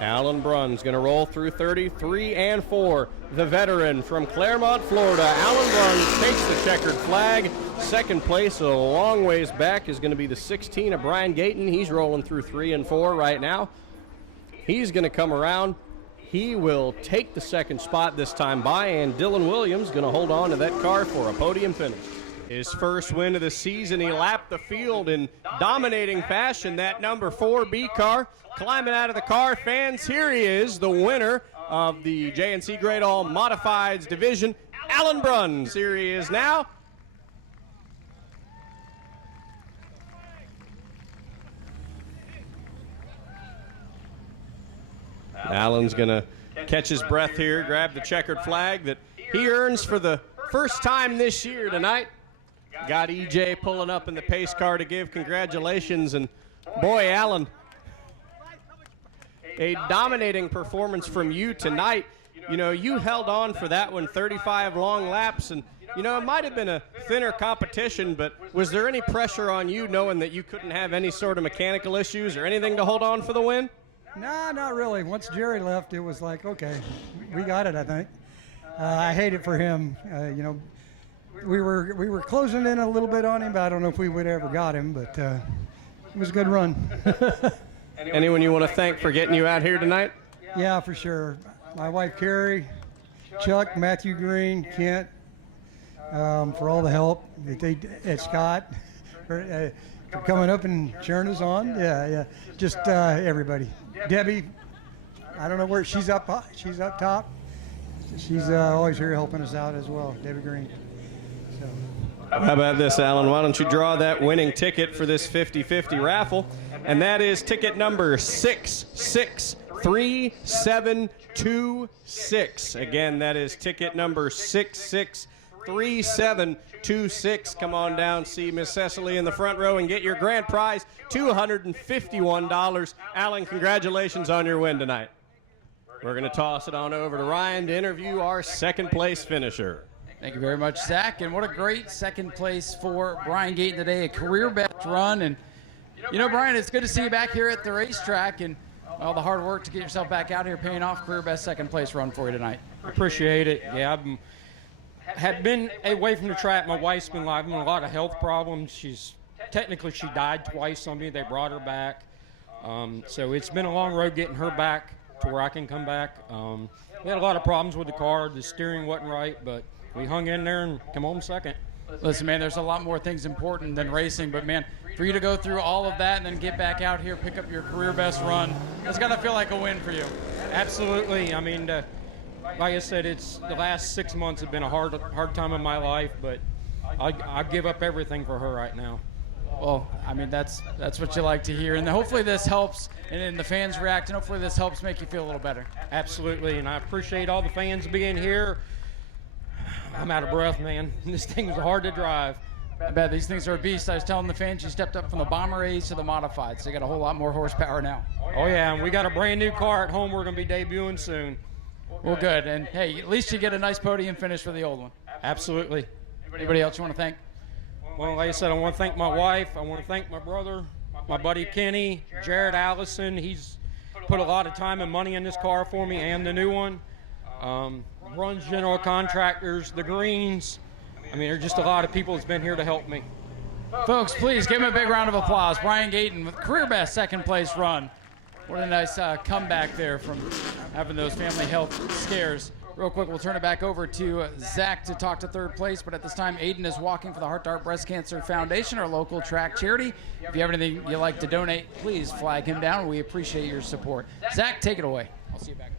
Alan Bruns going to roll through 33 and 4. The veteran from Claremont, Florida, Alan Bruns takes the checkered flag. Second place, a long ways back, is going to be the 16 of Brian Gayton. He's rolling through 3 and 4 right now. He's going to come around. He will take the second spot this time by, and Dylan Williams going to hold on to that car for a podium finish. His first win of the season, he lapped the field in dominating fashion. That number 4B car climbing out of the car. Fans, here he is, the winner of the JNC Great All Modifieds division, Alan Bruns. Here he is now. Alan's going to catch his breath here, grab the checkered flag that he earns for the first time this year tonight. Got EJ pulling up in the pace car to give congratulations, and boy, Alan, a dominating performance from you tonight. You know, you held on for that one, 35 long laps, and you know, it might have been a thinner competition, but was there any pressure on you knowing that you couldn't have any sort of mechanical issues or anything to hold on for the win? No, not really. Once Jerry left, it was like, okay, we got it, I think. I hate it for him. You know, we were closing in a little bit on him, but I don't know if we would ever got him, but it was a good run. Anyone you want to thank for getting you out here tonight? Yeah, for sure. My wife, Carrie, Chuck, Matthew Green, Kent, for all the help. Scott, for coming up and cheering us on. Yeah. Just everybody. Debbie, I don't know where she's up top. She's always here helping us out as well, Debbie Green. So. How about this, Alan? Why don't you draw that winning ticket for this 50-50 raffle? And that is ticket number 663726. Again, that is ticket number 663726. Come on down, see Miss Cecily in the front row and get your grand prize, $251. Alan, congratulations on your win tonight. We're going to toss it on over to Ryan to interview our second place finisher. Thank you very much, Zach. And what a great second place for Brian Gayton today, a career best run. And, you know, Brian, it's good to see you back here at the racetrack and all the hard work to get yourself back out here paying off. Career best second place run for you tonight. Appreciate it. Yeah, had been away from the track. My wife's been having a lot of health problems. She died twice on me. They brought her back. So it's been a long road getting her back to where I can come back. We had a lot of problems with the car. The steering wasn't right, but we hung in there and come home second. Listen, man, there's a lot more things important than racing, but, man, for you to go through all of that and then get back out here, pick up your career best run, it's got to feel like a win for you. Absolutely. I mean, like I said, it's the last 6 months have been a hard time in my life, but I give up everything for her right now. Well, I mean, that's what you like to hear. And hopefully this helps, and then the fans react, and hopefully this helps make you feel a little better. Absolutely, and I appreciate all the fans being here. I'm out of breath, man. This thing was hard to drive. I bet these things are a beast. I was telling the fans you stepped up from the Bomber A's to the Modified, so you got a whole lot more horsepower now. Oh, yeah, and we got a brand new car at home we're going to be debuting soon. Well, good. And, hey, at least you get a nice podium finish for the old one. Absolutely. Anybody else you want to thank? Well, like I said, I want to thank my wife. I want to thank my brother, my buddy Kenny, Jared Allison. He's put a lot of time and money in this car for me and the new one. Runs General Contractors, the Greens. I mean, there's just a lot of people that's been here to help me. Folks, please give him a big round of applause. Brian Gayton with career best second place run. What a nice comeback there from having those family health scares. Real quick, we'll turn it back over to Zach to talk to third place, but at this time, Aiden is walking for the Heart to Heart Breast Cancer Foundation, our local track charity. If you have anything you'd like to donate, please flag him down. We appreciate your support. Zach, take it away. I'll see you back.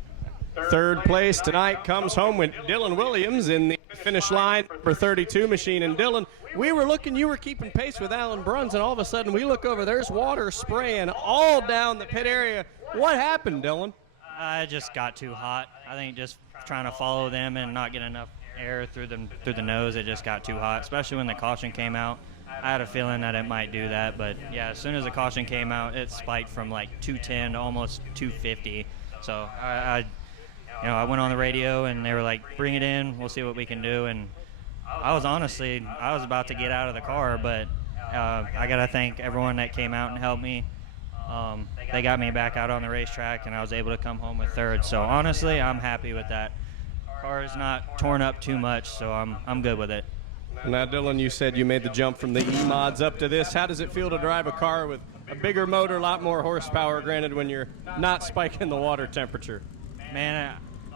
Third place tonight comes home with Dylan Williams in the finish line for 32 machine. And Dylan, we were looking, you were keeping pace with Alan Bruns, and all of a sudden we look over, there's water spraying all down the pit area. What happened, Dylan? I just got too hot. I think just trying to follow them and not get enough air through the nose, it just got too hot, especially when the caution came out. I had a feeling that it might do that, but yeah, as soon as the caution came out, it spiked from like 210 to almost 250. So I went on the radio and they were like, bring it in, we'll see what we can do. And I was about to get out of the car, but I got to thank everyone that came out and helped me. They got me back out on the racetrack, and I was able to come home with third. So honestly, I'm happy with that. Car is not torn up too much, so I'm good with it. Now, Dylan, you said you made the jump from the E-mods up to this. How does it feel to drive a car with a bigger motor, a lot more horsepower, granted, when you're not spiking the water temperature? Man,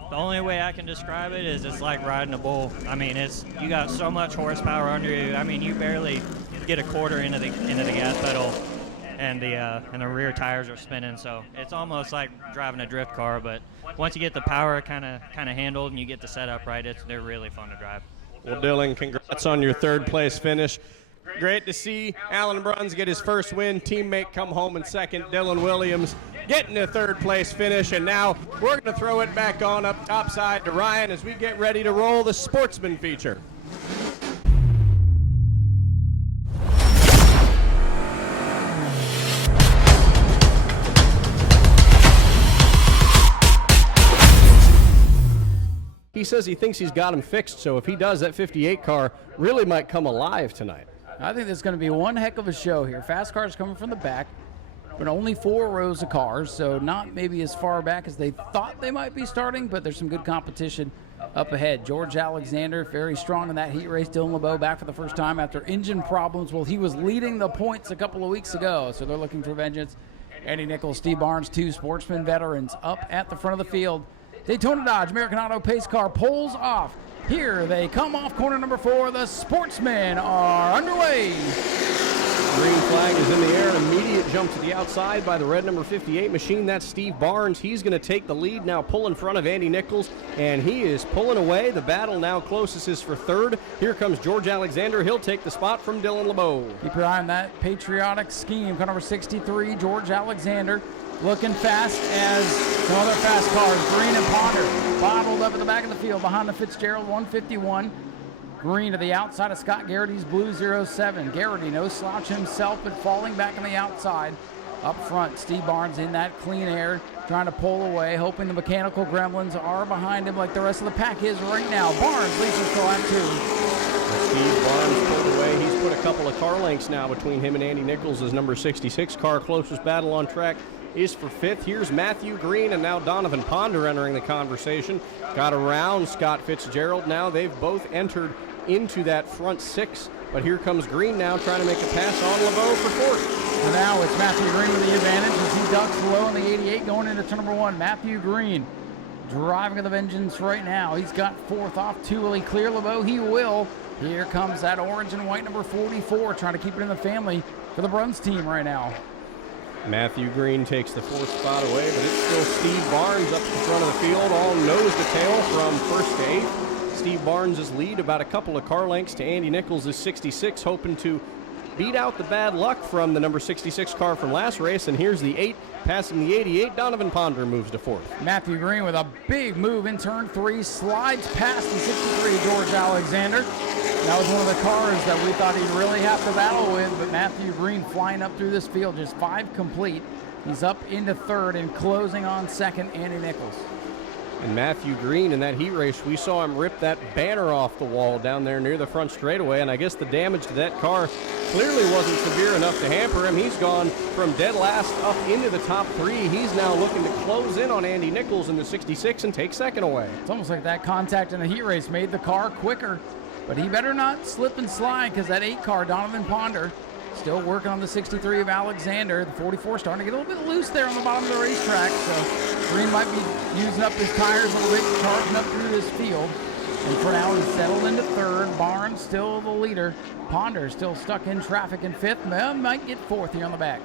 the only way I can describe it is it's like riding a bull. I mean, you got so much horsepower under you. I mean, you barely get a quarter into the gas pedal, and the rear tires are spinning. So it's almost like driving a drift car. But once you get the power kind of handled and you get the setup right, they're really fun to drive. Well, Dylan, congrats on your third place finish. Great to see Alan Bruns get his first win. Teammate come home in second. Dylan Williams getting a third place finish. And now we're going to throw it back on up topside to Ryan as we get ready to roll the Sportsman feature. He says he thinks he's got him fixed, so if he does, that 58 car really might come alive tonight. I think there's going to be one heck of a show here. Fast cars coming from the back, but only 4 rows of cars, so not maybe as far back as they thought they might be starting, but there's some good competition up ahead. George Alexander, very strong in that heat race. Dylan LeBeau back for the first time after engine problems. Well, he was leading the points a couple of weeks ago, so they're looking for vengeance. Andy Nichols, Steve Barnes, 2 Sportsman veterans up at the front of the field. Daytona Dodge American Auto pace car pulls off. Here they come off corner number 4. The Sportsmen are underway. Green flag is in the air. Immediate jump to the outside by the red number 58 machine. That's Steve Barnes. He's going to take the lead now, pull in front of Andy Nichols, and he is pulling away. The battle now closest is for third. Here comes George Alexander. He'll take the spot from Dylan LeBeau. Keep your eye on that patriotic scheme. Car number 63, George Alexander. Looking fast as some other fast cars. Green and Ponder bottled up at the back of the field behind the Fitzgerald 151. Green to the outside of Scott Garrity's Blue 07. Garrity, no slouch himself, but falling back on the outside. Up front, Steve Barnes in that clean air, trying to pull away, hoping the mechanical gremlins are behind him like the rest of the pack is right now. Barnes leads us to lap 2. Steve Barnes pulled away. He's put a couple of car lengths now between him and Andy Nichols. His number 66 car. Closest battle on track is for 5th. Here's Matthew Green and now Donovan Ponder entering the conversation. Got around Scott Fitzgerald now. They've both entered into that front 6. But here comes Green now trying to make a pass on LeBeau for 4th. And now it's Matthew Green with the advantage as he ducks low in the 88 going into turn number 1. Matthew Green driving with the vengeance right now. He's got 4th off 2. Will he clear LeBeau? He will. Here comes that orange and white number 44 trying to keep it in the family for the Bruns team right now. Matthew Green takes the 4th spot away, but it's still Steve Barnes up the front of the field, all nose to tail from 1st to 8th. Steve Barnes' lead about a couple of car lengths to Andy Nichols' 66, hoping to beat out the bad luck from the number 66 car from last race. And here's the 8, passing the 88. Donovan Ponder moves to 4th. Matthew Green with a big move in turn 3, slides past the 63 George Alexander. That was one of the cars that we thought he'd really have to battle with, but Matthew Green flying up through this field, just 5 complete. He's up into 3rd and closing on 2nd, Andy Nichols. And Matthew Green in that heat race, we saw him rip that banner off the wall down there near the front straightaway, and I guess the damage to that car clearly wasn't severe enough to hamper him. He's gone from dead last up into the top 3. He's now looking to close in on Andy Nichols in the 66 and take 2nd away. It's almost like that contact in the heat race made the car quicker, but he better not slip and slide, because that 8 car, Donovan Ponder, still working on the 63 of Alexander. The 44 starting to get a little bit loose there on the bottom of the racetrack, so Green might be using up his tires a little bit, charging up through this field. And for now, he's settled into 3rd. Barnes still the leader. Ponder still stuck in traffic in 5th. Might get 4th here on the back.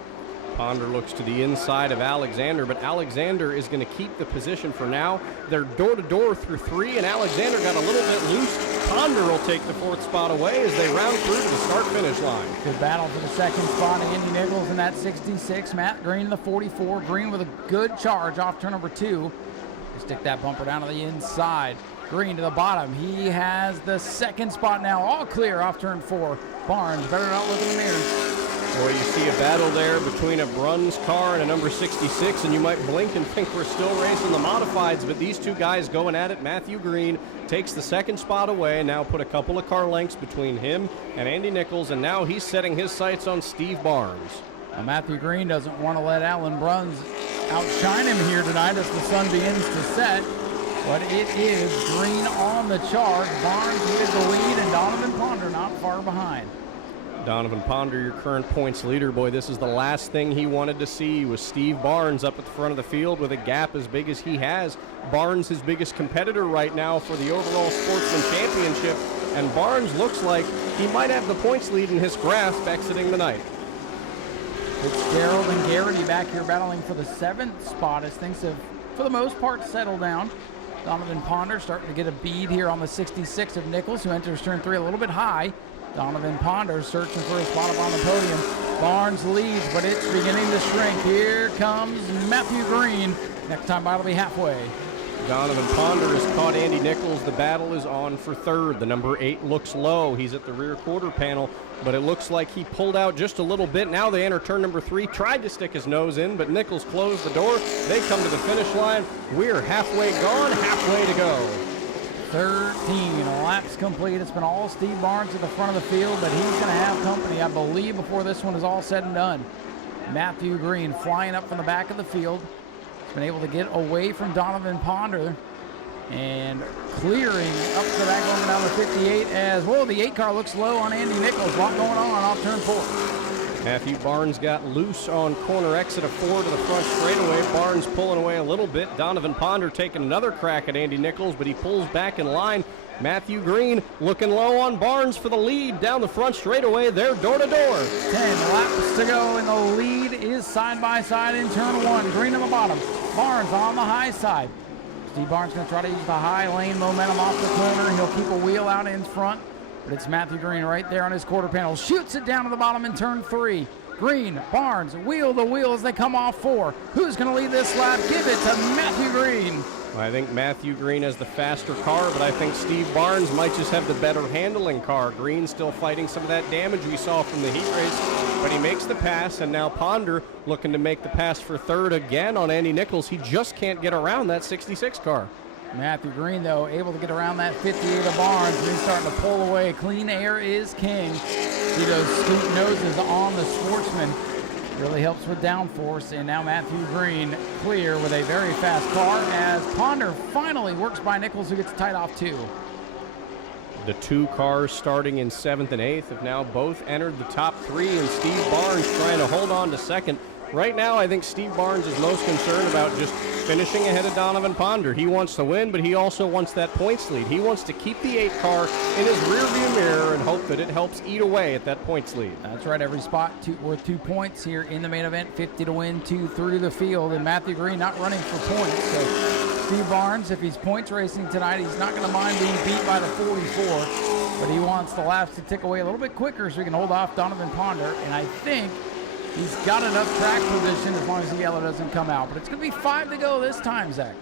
Ponder looks to the inside of Alexander, but Alexander is going to keep the position for now. They're door-to-door through 3, and Alexander got a little bit loose. Ponder will take the 4th spot away as they round through to the start-finish line. Good battle for the 2nd spot. Andy Nichols in that 66. Matt Green in the 44. Green with a good charge off turn number 2. They stick that bumper down to the inside. Green to the bottom. He has the 2nd spot now, all clear off turn 4. Barnes better not look in the mirrors. Boy, you see a battle there between a Bruns car and a number 66, and you might blink and think we're still racing the modifieds, but these two guys going at it. Matthew Green takes the 2nd spot away, and now put a couple of car lengths between him and Andy Nichols, and now he's setting his sights on Steve Barnes. Now Matthew Green doesn't want to let Alan Bruns outshine him here tonight as the sun begins to set, but it is Green on the charge. Barnes with the lead, and Donovan Ponder not far behind. Donovan Ponder, your current points leader. Boy, this is the last thing he wanted to see was Steve Barnes up at the front of the field with a gap as big as he has. Barnes, his biggest competitor right now for the overall Sportsman Championship, and Barnes looks like he might have the points lead in his grasp exiting the night. Fitzgerald and Garrity back here battling for the 7th spot as things have, for the most part, settled down. Donovan Ponder starting to get a bead here on the 66 of Nichols, who enters turn 3 a little bit high. Donovan Ponder searching for a spot up on the podium. Barnes leads, but it's beginning to shrink. Here comes Matthew Green. Next time by will be halfway. Donovan Ponder has caught Andy Nichols. The battle is on for 3rd. The number 8 looks low. He's at the rear quarter panel, but it looks like he pulled out just a little bit. Now they enter turn number 3. Tried to stick his nose in, but Nichols closed the door. They come to the finish line. We're halfway gone, halfway to go. 13 laps complete. It's been all Steve Barnes at the front of the field, but he's going to have company, I believe, before this one is all said and done. Matthew Green flying up from the back of the field. He's been able to get away from Donovan Ponder and clearing up to the back going down the 58 as well. The 8 car looks low on Andy Nichols. A lot going on off turn 4. Matthew Barnes got loose on corner exit of 4 to the front straightaway. Barnes pulling away a little bit. Donovan Ponder taking another crack at Andy Nichols, but he pulls back in line. Matthew Green looking low on Barnes for the lead down the front straightaway. They're door to door. 10 laps to go, and the lead is side by side in turn 1. Green on the bottom, Barnes on the high side. Steve Barnes going to try to use the high lane momentum off the corner. He'll keep a wheel out in front. But it's Matthew Green right there on his quarter panel. Shoots it down to the bottom in turn 3. Green, Barnes, wheel to wheel as they come off 4. Who's going to lead this lap? Give it to Matthew Green. I think Matthew Green has the faster car, but I think Steve Barnes might just have the better handling car. Green still fighting some of that damage we saw from the heat race, but he makes the pass, and now Ponder looking to make the pass for 3rd again on Andy Nichols. He just can't get around that 66 car. Matthew Green, though, able to get around that 58 of Barnes. He's starting to pull away. Clean air is king. See those scoop noses on the Sportsman. Really helps with downforce. And now Matthew Green clear with a very fast car as Ponder finally works by Nichols, who gets tight off 2. The 2 cars starting in 7th and 8th have now both entered the top 3, and Steve Barnes trying to hold on to 2nd. Right now, I think Steve Barnes is most concerned about just finishing ahead of Donovan Ponder. He wants to win, but he also wants that points lead. He wants to keep the 8 car in his rearview mirror and hope that it helps eat away at that points lead. That's right. Every spot worth 2 points here in the main event. 50 to win, 2 through the field, and Matthew Green not running for points. So Steve Barnes, if he's points racing tonight, he's not going to mind being beat by the 44, but he wants the laps to tick away a little bit quicker so he can hold off Donovan Ponder, and I think he's got enough track position as long as the yellow doesn't come out. But it's going to be 5 to go this time, Zach.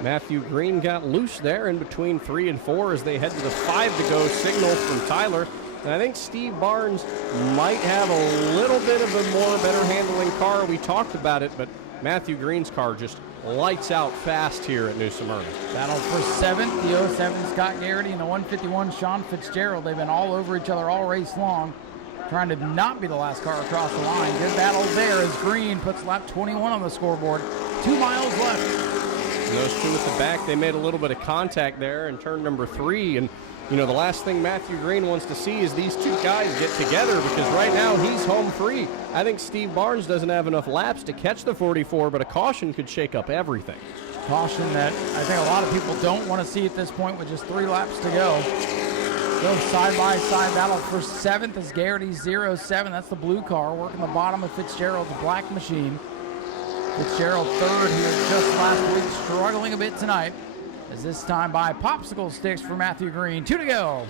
Matthew Green got loose there in between 3 and 4 as they head to the 5 to go signal from Tyler. And I think Steve Barnes might have a little bit of a more better handling car. We talked about it, but Matthew Green's car just lights out fast here at New Smyrna. Battle for 7th, the 07 Scott Garrity and the 151 Sean Fitzgerald. They've been all over each other all race long, trying to not be the last car across the line. Good battle there as Green puts lap 21 on the scoreboard. 2 miles left. And those two at the back, they made a little bit of contact there in turn number 3. And, you know, the last thing Matthew Green wants to see is these two guys get together because right now he's home free. I think Steve Barnes doesn't have enough laps to catch the 44, but a caution could shake up everything. Caution that I think a lot of people don't want to see at this point with just 3 laps to go. Go side-by-side battle for 7th is Garrity's 07. That's the blue car working the bottom of Fitzgerald's black machine. Fitzgerald 3rd here just last week, struggling a bit tonight. As this time by popsicle sticks for Matthew Green. 2 to go.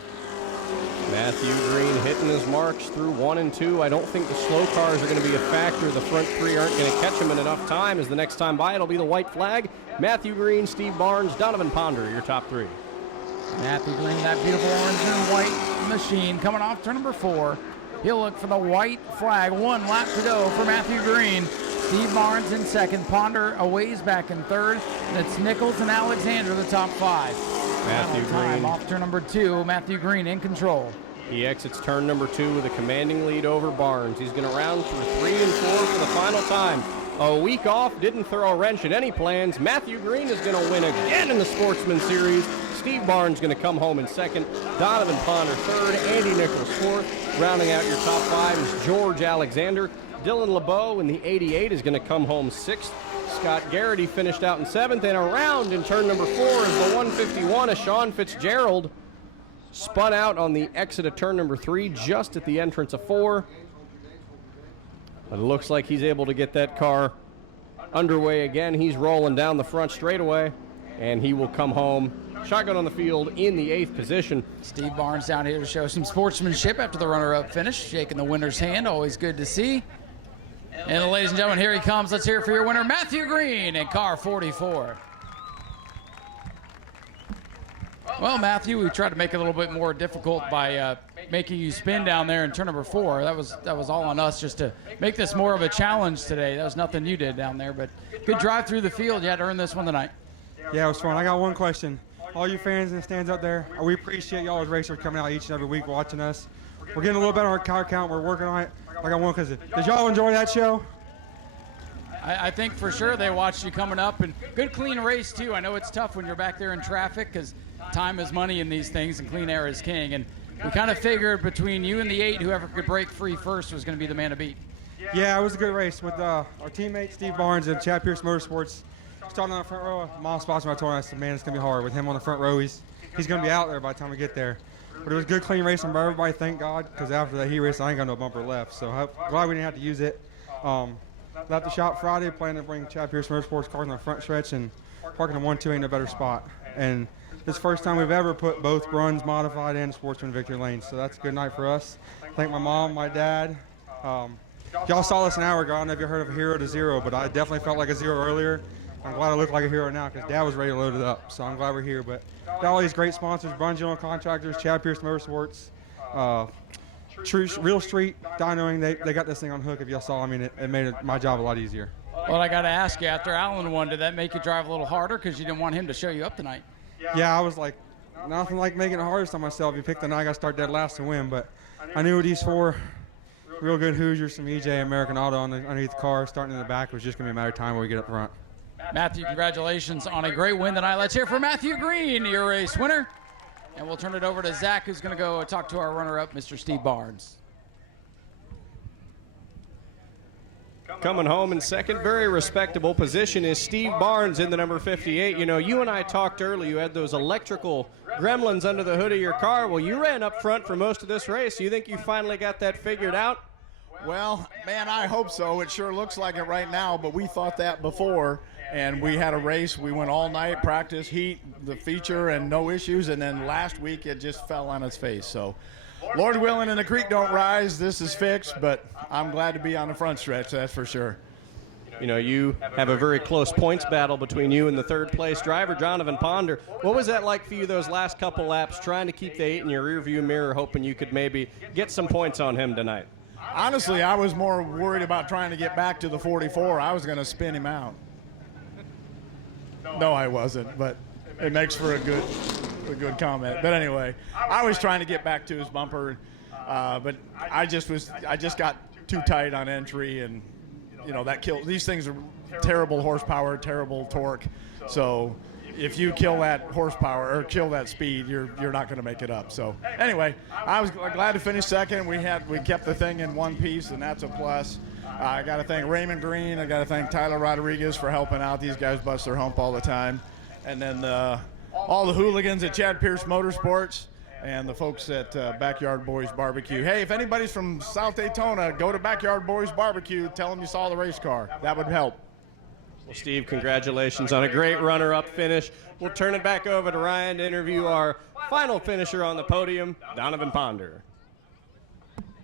Matthew Green hitting his marks through 1 and 2. I don't think the slow cars are going to be a factor. The front 3 aren't going to catch him in enough time, as the next time by it'll be the white flag. Matthew Green, Steve Barnes, Donovan Ponder, your top 3. Matthew Green, that beautiful orange and white machine coming off turn number 4. He'll look for the white flag. 1 lap to go for Matthew Green. Steve Barnes in 2nd. Ponder a ways back in 3rd. And it's Nichols and Alexander the top 5. Matthew Green off turn number 2. Matthew Green in control. He exits turn number 2 with a commanding lead over Barnes. He's going to round through 3 and 4 for the final time. A week off, didn't throw a wrench at any plans. Matthew Green is going to win again in the Sportsman Series. Steve Barnes going to come home in 2nd. Donovan Ponder 3rd. Andy Nichols 4th. Rounding out your top 5 is George Alexander. Dylan LeBeau in the 88 is going to come home 6th. Scott Garrity finished out in 7th. And around in turn number 4 is the 151 of Sean Fitzgerald. Spun out on the exit of turn number 3 just at the entrance of 4. But it looks like he's able to get that car underway again. He's rolling down the front straightaway, and he will come home shotgun on the field in the 8th position. Steve Barnes down here to show some sportsmanship after the runner-up finish, shaking the winner's hand, always good to see. And ladies and gentlemen, here he comes. Let's hear it for your winner, Matthew Green in car 44. Well, Matthew, we tried to make it a little bit more difficult by making you spin down there in turn number 4. That was all on us just to make this more of a challenge today. That was nothing you did down there, but good drive through the field. You had to earn this one tonight. Yeah, it was fun. I got one question. All you fans in the stands up there, we appreciate y'all as racers coming out each and every week watching us. We're getting a little better on our car count. We're working on it. I got one question. Did y'all enjoy that show? I think for sure they watched you coming up, and good clean race too. I know it's tough when you're back there in traffic because time is money in these things and clean air is king. And we kind of figured between you and the 8, whoever could break free first was going to be the man to beat. Yeah, it was a good race with our teammate Steve Barnes and Chad Pierce Motorsports. Starting on the front row, Miles Sportsman, I told him, I said, man, it's going to be hard. With him on the front row, he's going to be out there by the time we get there. But it was a good, clean racing by everybody, thank God, because after that heat race, I ain't got no bumper left. So I'm glad we didn't have to use it. Left the shop Friday, planning to bring Chad Pierce Motorsports cars on the front stretch, and parking the 1-2 ain't no better spot. And this is the first time we've ever put both Bruns Modified and Sportsman victory lanes. So that's a good night for us. Thank my mom, my dad. Y'all saw this an hour ago. I don't know if you heard of a 0 to 0, but I definitely felt like a 0 earlier. I'm glad I look like a hero now because Dad was ready to load it up. So I'm glad we're here. But got all these great sponsors, Bruns General Contractors, Chad Pierce Motorsports, Real Street, Dynoing. They got this thing on hook if y'all saw. I mean, it made my job a lot easier. Well, I got to ask you, after Allen won, did that make you drive a little harder because you didn't want him to show you up tonight? Yeah, I was like, nothing like making it hardest on myself. You pick the night, I got to start dead last to win. But I knew with these 4 real good Hoosiers, some EJ, American Auto underneath the car, starting in the back, it was just going to be a matter of time when we get up front. Matthew, congratulations on a great win tonight. Let's hear for Matthew Green, your race winner. And we'll turn it over to Zach, who's going to go talk to our runner-up, Mr. Steve Barnes. Coming home in 2nd, very respectable position is Steve Barnes in the number 58. You know, you and I talked earlier, you had those electrical gremlins under the hood of your car. Well, you ran up front for most of this race. You think you finally got that figured out? Well, man, I hope so. It sure looks like it right now, but we thought that before. And we had a race. We went all night, practice, heat, the feature, and no issues. And then last week it just fell on its face. So, Lord willing and the creek don't rise, this is fixed. But I'm glad to be on the front stretch, that's for sure. You know, you have a very close points battle between you and the third place driver, Donovan Ponder. What was that like for you those last couple laps, trying to keep the 8 in your rearview mirror, hoping you could maybe get some points on him tonight? Honestly, I was more worried about trying to get back to the 44. I was going to spin him out. No, I wasn't, but it makes for a good comment. But anyway, I was trying to get back to his bumper, but I just got too tight on entry, and you know that killed. These things are terrible horsepower, terrible torque. So if you kill that horsepower or kill that speed, you're not going to make it up. So anyway, I was glad to finish second. We kept the thing in one piece, and that's a plus. I got to thank Raymond Green. I got to thank Tyler Rodriguez for helping out. These guys bust their hump all the time. And then all the hooligans at Chad Pierce Motorsports and the folks at Backyard Boys Barbecue. Hey, if anybody's from South Daytona, go to Backyard Boys Barbecue. Tell them you saw the race car. That would help. Well, Steve, congratulations on a great runner-up finish. We'll turn it back over to Ryan to interview our final finisher on the podium, Donovan Ponder.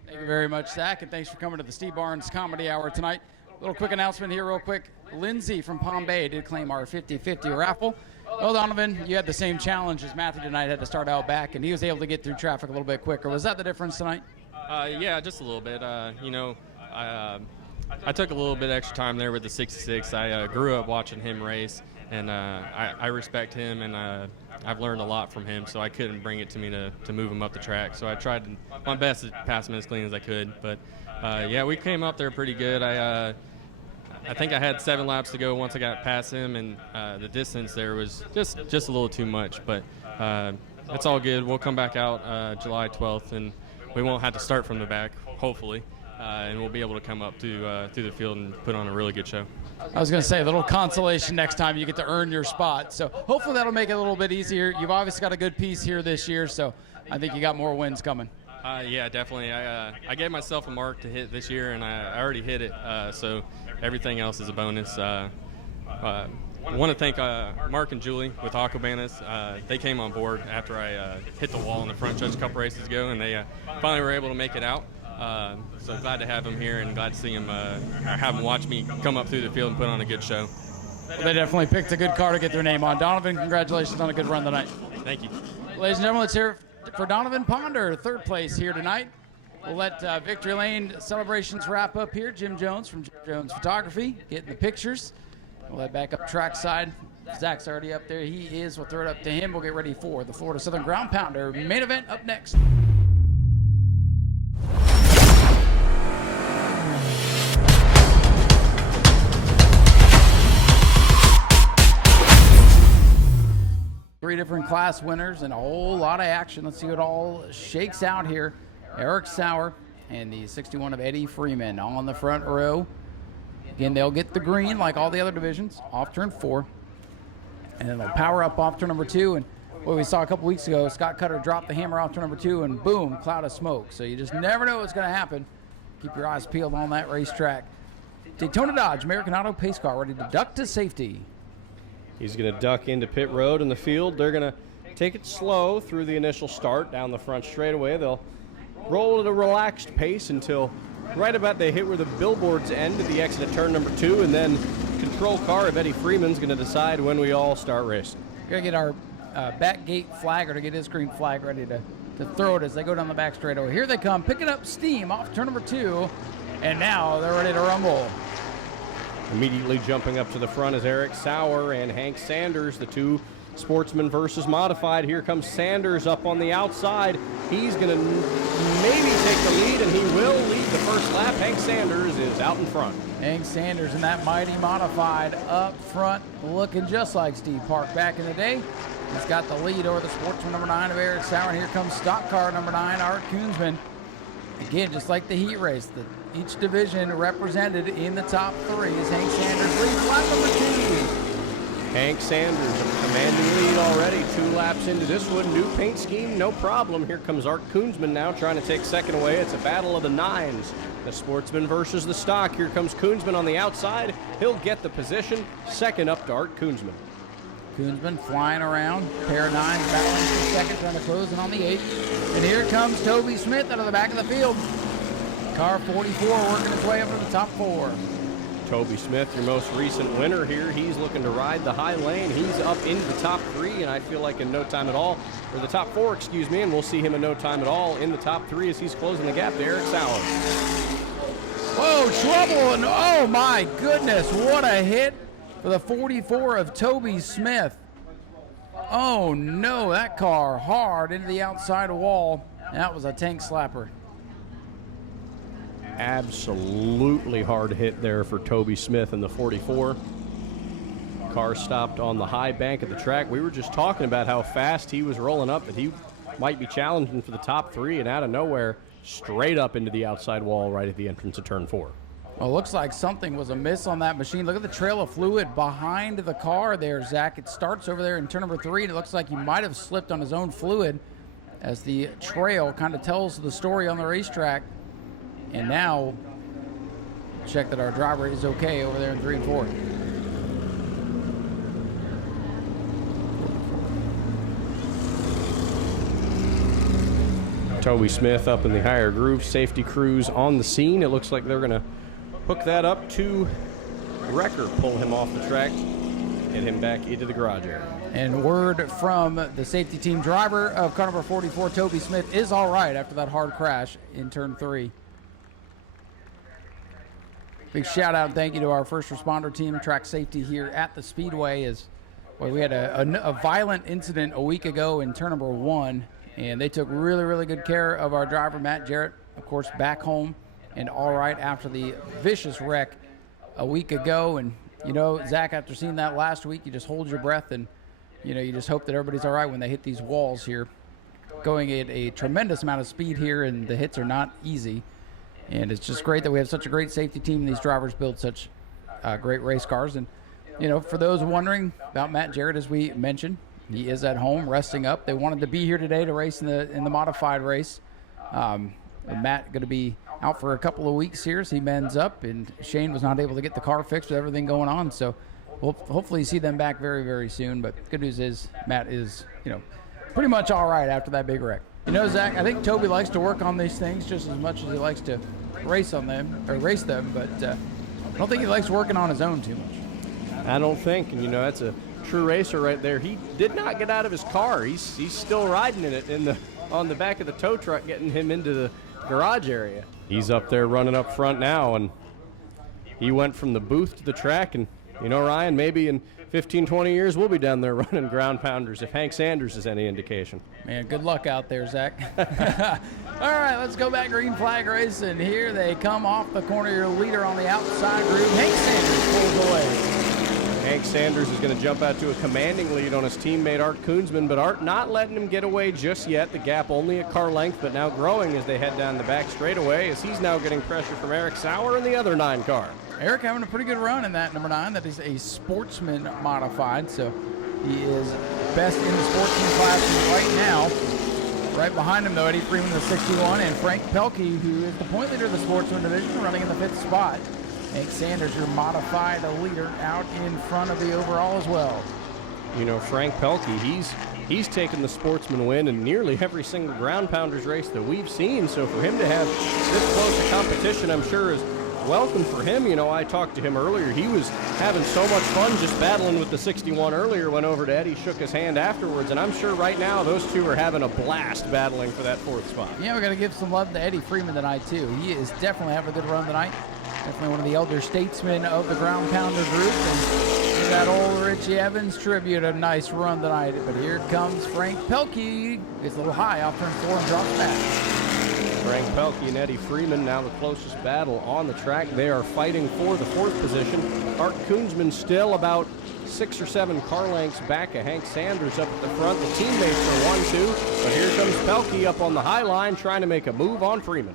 Thank you very much, Zach, and thanks for coming to the Steve Barnes Comedy Hour tonight. Little quick announcement here real quick. Lindsay from Palm Bay did claim our 50-50 raffle. Well, Donovan, you had the same challenge as Matthew tonight, had to start out back, and he was able to get through traffic a little bit quicker. Was that the difference tonight? Yeah, just a little bit. You know, I took a little bit extra time there with the 66. I grew up watching him race, and I respect him, and I've learned a lot from him, so I couldn't bring it to me to move him up the track. So I tried my best to pass him as clean as I could. But, yeah, we came up there pretty good. I think I had 7 laps to go once I got past him, and the distance there was just a little too much. But it's all good. We'll come back out July 12th, and we won't have to start from the back, hopefully. And we'll be able to come up through the field and put on a really good show. I was going to say, a little consolation next time you get to earn your spot. So hopefully that'll make it a little bit easier. You've obviously got a good piece here this year, so I think you got more wins coming. Yeah, definitely. I gave myself a mark to hit this year, and I already hit it, so everything else is a bonus. I want to thank Mark and Julie with Aquabanas. They came on board after I hit the wall in the front stretch a couple races ago, and they finally were able to make it out. So glad to have them here and glad to see them, have them watch me come up through the field and put on a good show. Well, they definitely picked a good car to get their name on. Donovan, congratulations on a good run tonight. Thank you. Ladies and gentlemen, let's hear it for Donovan Ponder, third place here tonight. We'll let Victory Lane celebrations wrap up here. Jim Jones from Jim Jones Photography getting the pictures. We'll head back up trackside. Zach's already up there. He is. We'll throw it up to him. We'll get ready for the Florida Southern Ground Pounder main event up next. Three different class winners and a whole lot of action. Let's see what all shakes out here. Eric Sauer and the 61 of Eddie Freeman on the front row. Again, they'll get the green like all the other divisions off turn 4. And then they'll power up off turn number 2. And what we saw a couple weeks ago, Scott Cutter dropped the hammer off turn number 2 and boom, cloud of smoke. So you just never know what's going to happen. Keep your eyes peeled on that racetrack. Daytona Dodge American Auto pace car ready to duck to safety. He's going to duck into pit road in the field. They're going to take it slow through the initial start down the front straightaway. They'll roll at a relaxed pace until right about they hit where the billboards end at the exit at turn number 2, and then control car of Eddie Freeman's going to decide when we all start racing. We're going to get our back gate flagger to get his green flag ready to throw it as they go down the back straightaway. Here they come, picking up steam off turn number 2, and now they're ready to rumble. Immediately jumping up to the front is Eric Sauer and Hank Sanders, the two Sportsman versus Modified. Here comes Sanders up on the outside. He's going to maybe take the lead, and he will lead the first lap. Hank Sanders is out in front. Hank Sanders in that mighty Modified up front, looking just like Steve Park back in the day. He's got the lead over the Sportsman number 9 of Eric Sauer, and here comes stock car number 9, Art Koonsman. Again, just like the heat race, each division represented in the top 3 is Hank Sanders leads lap number 2. Hank Sanders, a commanding lead already, 2 laps into this one. New paint scheme, no problem. Here comes Art Koonsman now trying to take second away. It's a battle of the 9s. The Sportsman versus the stock. Here comes Koonsman on the outside. He'll get the position. Second up to Art Koonsman. Koonsman flying around. Pair of 9s battling for second, trying to close in on the 8th. And here comes Toby Smith out of the back of the field. Car 44 working its way up to the top 4. Toby Smith, your most recent winner here. He's looking to ride the high lane. He's up into the top 3, and I feel like in no time at all, or the top 4, excuse me, and we'll see him in no time at all in the top 3 as he's closing the gap to Eric Sauer. Whoa, trouble, and oh my goodness, what a hit for the 44 of Toby Smith. Oh no, that car hard into the outside wall. That was a tank slapper. Absolutely hard hit there for Toby Smith in the 44. Car stopped on the high bank of the track. We were just talking about how fast he was rolling up, that he might be challenging for the top 3, and out of nowhere, straight up into the outside wall right at the entrance of turn 4. Well, it looks like something was amiss on that machine. Look at the trail of fluid behind the car there, Zach. It starts over there in turn number 3, and it looks like he might have slipped on his own fluid as the trail kind of tells the story on the racetrack. And now, check that our driver is okay over there in 3 and 4. Toby Smith up in the higher groove. Safety crews on the scene. It looks like they're going to hook that up to Wrecker, pull him off the track, get him back into the garage area. And word from the safety team driver of car number 44, Toby Smith, is all right after that hard crash in turn 3. Big shout out and thank you to our first responder team, track safety here at the Speedway. We had a violent incident a week ago in turn number 1, and they took really, really good care of our driver, Matt Jarrett, of course, back home and all right after the vicious wreck a week ago. And, you know, Zach, after seeing that last week, you just hold your breath and, you know, you just hope that everybody's all right when they hit these walls here. Going at a tremendous amount of speed here, and the hits are not easy. And it's just great that we have such a great safety team, and these drivers build such great race cars. And, you know, for those wondering about Matt Jarrett, as we mentioned, he is at home resting up. They wanted to be here today to race in the modified race. Matt going to be out for a couple of weeks here as he mends up, and Shane was not able to get the car fixed with everything going on. So we'll hopefully see them back very, very soon. But the good news is Matt is, you know, pretty much all right after that big wreck. You know, Zach, I think Toby likes to work on these things just as much as he likes to race them, but I don't think he likes working on his own too much. I don't think, and you know, that's a true racer right there. He did not get out of his car. He's still riding in it on the back of the tow truck, getting him into the garage area. He's up there running up front now, and he went from the booth to the track, and you know, Ryan, maybe in 15, 20 years, we'll be down there running ground pounders if Hank Sanders is any indication. Man, good luck out there, Zach. All right, let's go back green flag race, and here they come off the corner. Your leader on the outside groove, Hank Sanders pulls away. Hank Sanders is going to jump out to a commanding lead on his teammate Art Koonsman, but Art not letting him get away just yet. The gap only a car length, but now growing as they head down the back straightaway, as he's now getting pressure from Eric Sauer in the other 9 car. Eric having a pretty good run in that number 9. That is a Sportsman modified, so he is best in the Sportsman class right now. Right behind him, though, Eddie Freeman, the 61, and Frank Pelkey, who is the point leader of the Sportsman division, running in the 5th spot. Hank Sanders, your modified leader, out in front of the overall as well. You know, Frank Pelkey, he's taken the Sportsman win in nearly every single ground pounders race that we've seen. So for him to have this close a competition, I'm sure is welcome for him. You know, I talked to him earlier. He was having so much fun just battling with the 61 earlier, went over to Eddie, shook his hand afterwards, and I'm sure right now those two are having a blast battling for that 4th spot. Yeah, we got to give some love to Eddie Freeman tonight, too. He is definitely having a good run tonight. Definitely one of the elder statesmen of the ground pounder group. And that old Richie Evans tribute, a nice run tonight. But here comes Frank Pelkey. Gets a little high off turn 4 and drops back. Frank Pelkey and Eddie Freeman now the closest battle on the track. They are fighting for the 4th position. Art Koonsman still about 6 or 7 car lengths back of Hank Sanders up at the front. The teammates are 1-2, but here comes Pelkey up on the high line trying to make a move on Freeman.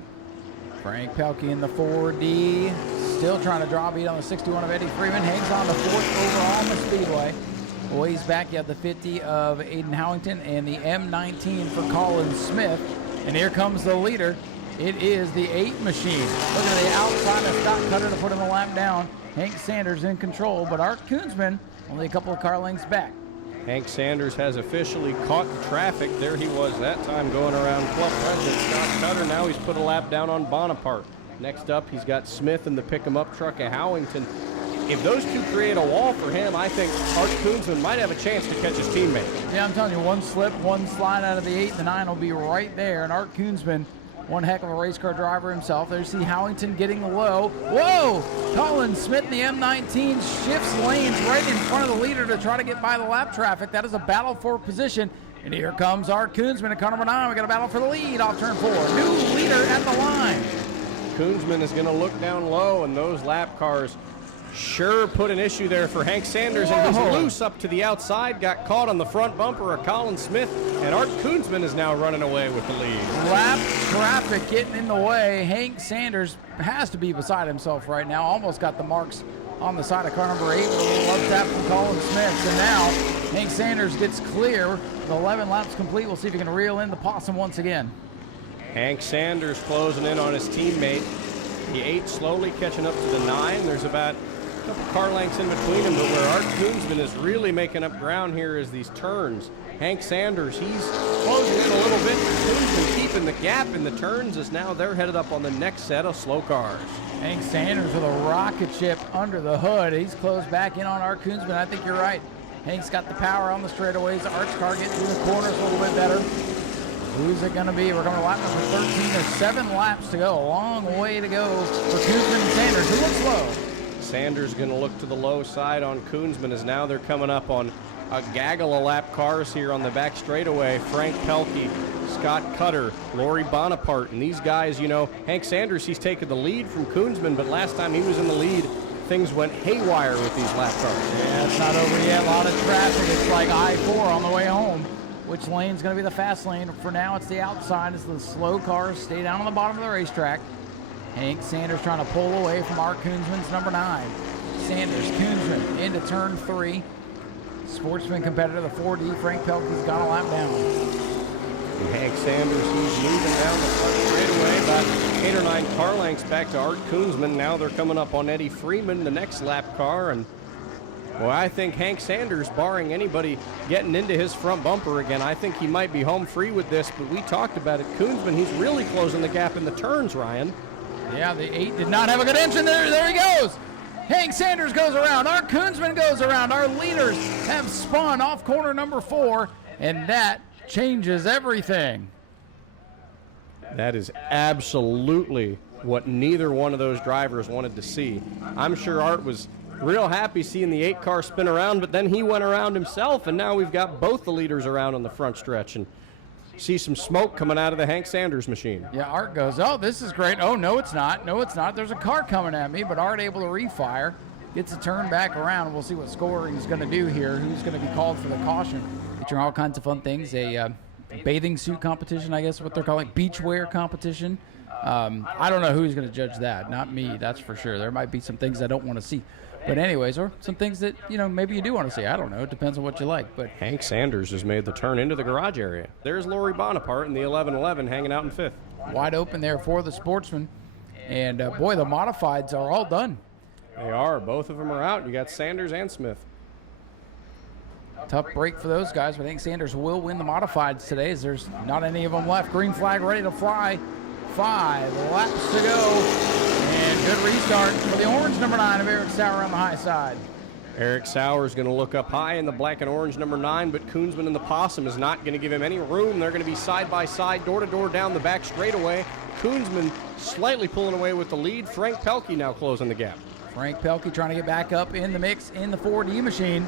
Frank Pelkey in the 4D, still trying to draw beat on the 61 of Eddie Freeman. Hangs on the 4th overall on the Speedway. Ways back, you have the 50 of Aiden Howington and the M19 for Colin Smith. And here comes the leader. It is the 8 machine. Looking at the outside of Scott Cutter to put him a lap down. Hank Sanders in control, but Art Koonsman only a couple of car lengths back. Hank Sanders has officially caught the traffic. There he was that time going around Club President Scott Cutter. Now he's put a lap down on Bonaparte. Next up, he's got Smith in the pick-em-up truck at Howington. If those two create a wall for him, I think Art Koonsman might have a chance to catch his teammate. Yeah, I'm telling you, one slip, one slide out of the 8 and the 9 will be right there. And Art Koonsman, one heck of a race car driver himself. There's see Howington getting low. Whoa! Colin Smith in the M19 shifts lanes right in front of the leader to try to get by the lap traffic. That is a battle for position. And here comes Art Koonsman at car number 9. We got a battle for the lead off turn 4. New leader at the line. Koonsman is going to look down low, and those lap cars sure put an issue there for Hank Sanders. Whoa. And he's loose up to the outside, got caught on the front bumper of Colin Smith, and Art Koonsman is now running away with the lead. Lap traffic getting in the way. Hank Sanders has to be beside himself right now. Almost got the marks on the side of car number 8 with a little love tap from Colin Smith. And now Hank Sanders gets clear with 11 laps complete. We'll see if he can reel in the possum once again. Hank Sanders closing in on his teammate. The 8 slowly catching up to the 9. There's about a couple car lengths in between them, but where Art Koonsman is really making up ground here is these turns. Hank Sanders, he's closing in a little bit. Koonsman keeping the gap in the turns as now they're headed up on the next set of slow cars. Hank Sanders with a rocket ship under the hood. He's closed back in on Art Koonsman. I think you're right. Hank's got the power on the straightaways. Art's car getting through the corners a little bit better. Who's it going to be? We're going to lap number 13. There's 7 laps to go. A long way to go for Koonsman and Sanders, who looks low. Sanders going to look to the low side on Koonsman as now they're coming up on a gaggle of lap cars here on the back straightaway. Frank Pelkey, Scott Cutter, Laurie Bonaparte, and these guys, you know, Hank Sanders, he's taken the lead from Koonsman, but last time he was in the lead, things went haywire with these lap cars. Yeah, it's not over yet. A lot of traffic. It's like I-4 on the way home. Which lane's going to be the fast lane? For now, it's the outside as the slow cars stay down on the bottom of the racetrack. Hank Sanders trying to pull away from Art Koonsman's number 9. Sanders, Koonsman into turn 3. Sportsman competitor, the 4D. Frank Pelkey's got a lap down. And Hank Sanders, he's moving down the front straightaway, about 8 or 9 car lengths back to Art Koonsman. Now they're coming up on Eddie Freeman, the next lap car, and well, I think Hank Sanders, barring anybody getting into his front bumper again, I think he might be home free with this, but we talked about it. Koonsman, he's really closing the gap in the turns, Ryan. Yeah, the 8 did not have a good engine there. There he goes. Hank Sanders goes around. Art Koonsman goes around. Our leaders have spun off corner number 4, and that changes everything. That is absolutely what neither one of those drivers wanted to see. I'm sure Art was real happy seeing the 8 car spin around, but then he went around himself, and now we've got both the leaders around on the front stretch, and see some smoke coming out of the Hank Sanders machine. Yeah, Art goes, oh, this is great. Oh, no, it's not. No, it's not. There's a car coming at me, but Art able to refire, gets a turn back around. We'll see what scoring is going to do here, who's going to be called for the caution. Featuring all kinds of fun things, a bathing suit competition, I guess what they're calling, beachwear competition. I don't know who's going to judge that. Not me, that's for sure. There might be some things I don't want to see. But anyways, or some things that, you know, maybe you do want to see. I don't know. It depends on what you like. But Hank Sanders has made the turn into the garage area. There's Laurie Bonaparte in the 11-11 hanging out in 5th. Wide open there for the Sportsman. And, boy, the modifieds are all done. They are. Both of them are out. You got Sanders and Smith. Tough break for those guys, but I think Sanders will win the modifieds today as there's not any of them left. Green flag ready to fly. 5 laps to go. And good restart for the orange number 9 of Eric Sauer on the high side. Eric Sauer is going to look up high in the black and orange number 9, but Koonsman and the Possum is not going to give him any room. They're going to be side by side, door to door down the back straightaway. Koonsman slightly pulling away with the lead. Frank Pelkey now closing the gap. Frank Pelkey trying to get back up in the mix in the 4D machine.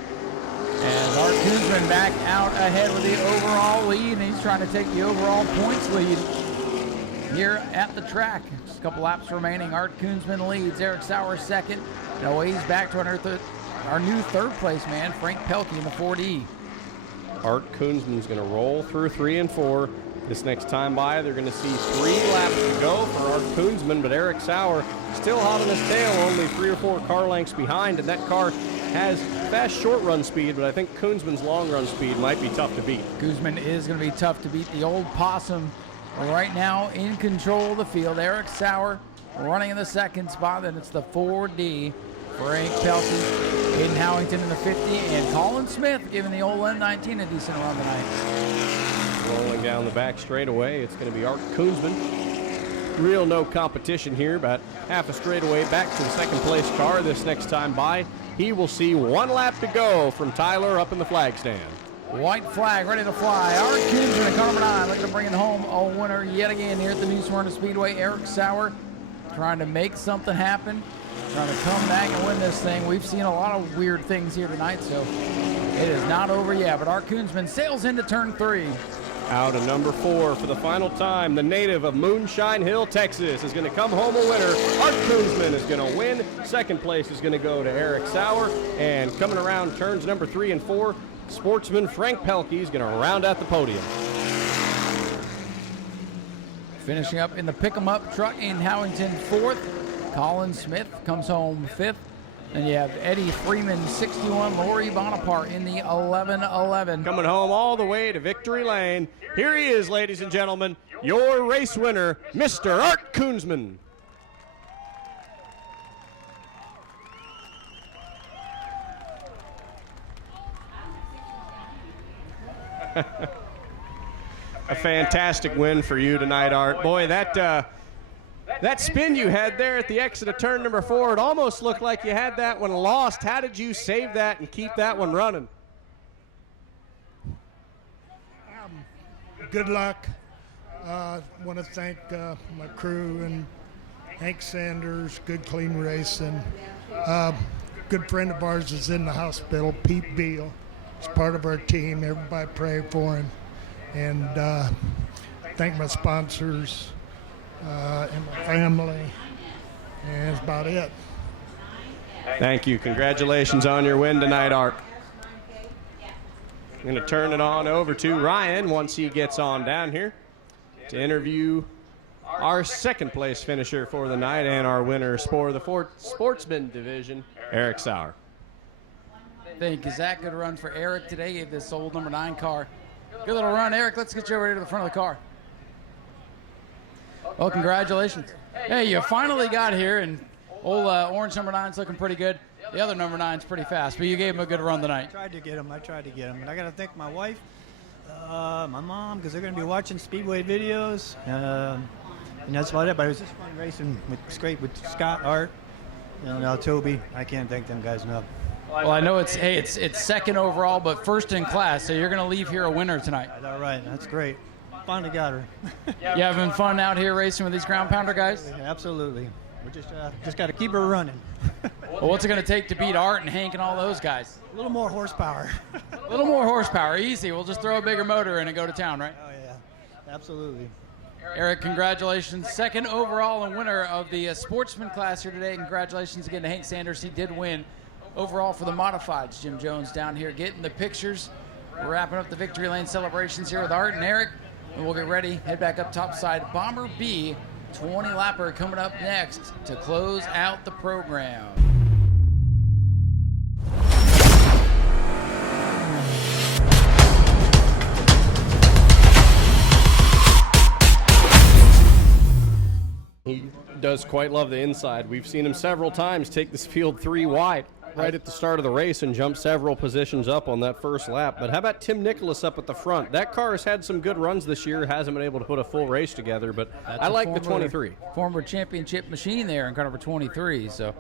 As Art Koonsman back out ahead with the overall lead, and he's trying to take the overall points lead here at the track. Just a couple laps remaining. Art Koonsman leads. Eric Sauer second. Now he's back to our new third place man, Frank Pelkey in the 4D. Art Koonsman's going to roll through 3 and 4. This next time by, they're going to see 3 laps to go for Art Koonsman, but Eric Sauer still hot on his tail, only 3 or 4 car lengths behind, and that car has fast short run speed, but I think Koonsman's long run speed might be tough to beat. Koonsman is going to be tough to beat. The old possum right now in control of the field. Eric Sauer running in the second spot. Then it's the 4D. Frank Pelkey, Aiden Howington in the 50, and Colin Smith giving the old N19 a decent run tonight. Rolling down the back straightaway, it's going to be Art Koonsman. Real no competition here, about half a straightaway back to the second place car. This next time by, he will see 1 lap to go from Tyler up in the flag stand. White flag ready to fly. Art Koonsman in car number 9 looking to bring it home a winner yet again here at the new Smyrna Speedway. Eric Sauer trying to make something happen, trying to come back and win this thing. We've seen a lot of weird things here tonight, so it is not over yet. But Art Koonsman sails into turn 3. Out of number 4 for the final time, the native of Moonshine Hill, Texas, is going to come home a winner. Art Koonsman is going to win. Second place is going to go to Eric Sauer. And coming around turns number 3 and 4, Sportsman Frank Pelkey is going to round out the podium. Finishing up in the pick-em-up truck in Howington 4th. Colin Smith comes home 5th. And you have Eddie Freeman, 61, Lori Bonaparte in the 11-11. Coming home all the way to Victory Lane. Here he is, ladies and gentlemen, your race winner, Mr. Art Koonsman. A fantastic win for you tonight, Art. Boy, that spin you had there at the exit of turn number 4, it almost looked like you had that one lost. How did you save that and keep that one running? Good luck. Want to thank my crew and Hank Sanders, good clean racing. Good friend of ours is in the hospital, Pete Beal. He's part of our team. Everybody pray for him. And thank my sponsors. And my family, and that's about it. Thank you. Congratulations on your win tonight, Art. I'm going to turn it on over to Ryan once he gets on down here to interview our second place finisher for the night and our winner for the Sportsman division, Eric Sauer. Thank you, Zach. Good run for Eric today. Gave this old number 9 car. Good little run, Eric. Let's get you over to the front of the car. Well, congratulations. Hey, you finally got here, and old orange number 9's looking pretty good. The other number 9's pretty fast, but you gave him a good run tonight. I tried to get him. And I got to thank my wife, my mom, because they're going to be watching Speedway videos. And that's about it. But it was just fun racing. It was great with Scott, Art, and now Toby. I can't thank them guys enough. Well, I know it's second overall, but first in class, so you're going to leave here a winner tonight. All right. That's great. Finally got her. You having fun out here racing with these ground pounder guys? Absolutely. We just got to keep her running. Well, what's it going to take to beat Art and Hank and all those guys? A little more horsepower. A little more horsepower. Easy. We'll just throw a bigger motor in and go to town, right? Oh, yeah. Absolutely. Eric, congratulations. Second overall and winner of the Sportsman class here today. Congratulations again to Hank Sanders. He did win overall for the modifieds. Jim Jones down here getting the pictures. We're wrapping up the Victory Lane celebrations here with Art and Eric. And we'll get ready, head back up topside. Bomber B, 20 lapper coming up next to close out the program. He does quite love the inside. We've seen him several times take this field 3 wide right at the start of the race and jump several positions up on that first lap. But how about Tim Nicholas up at the front? That car has had some good runs this year, hasn't been able to put a full race together, but I like the 23. Former championship machine there in car number 23, so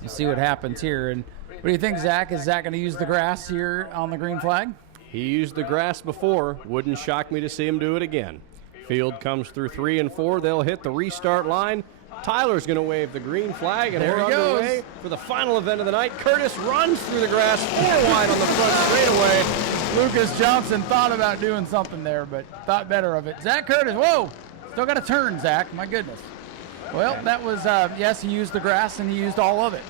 we'll see what happens here. And what do you think, Zach? Is Zach going to use the grass here on the green flag? He used the grass before. Wouldn't shock me to see him do it again. Field comes through 3 and 4. They'll hit the restart line. Tyler's going to wave the green flag, and we're underway for the final event of the night. Curtis runs through the grass 4 wide on the front straightaway. Lucas Johnson thought about doing something there, but thought better of it. Zach Curtis, whoa, still got a turn, Zach, my goodness. Well, that was, yes, he used the grass, and he used all of it.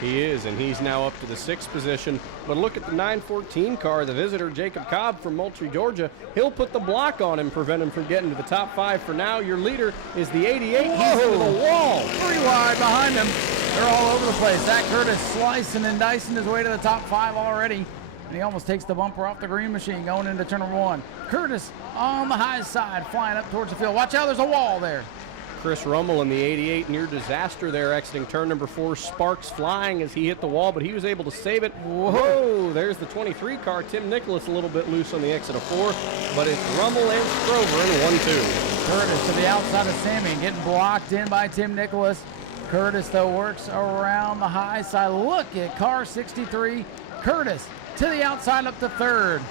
He is, and he's now up to the 6th position. But look at the 914 car, the visitor, Jacob Cobb from Moultrie, Georgia. He'll put the block on him, prevent him from getting to the top 5 for now. Your leader is the 88. Whoa. He's into the wall. 3 wide behind him. They're all over the place. Zach Curtis slicing and dicing his way to the top 5 already. And he almost takes the bumper off the green machine going into turn number 1. Curtis on the high side, flying up towards the field. Watch out, there's a wall there. Chris Rummel in the 88, near disaster there, exiting turn number 4. Sparks flying as he hit the wall, but he was able to save it. Whoa, there's the 23 car. Tim Nicholas a little bit loose on the exit of 4, but it's Rummel and Strover in 1-2. Curtis to the outside of Sammy, getting blocked in by Tim Nicholas. Curtis, though, works around the high side. Look at car 63. Curtis to the outside up to 3rd.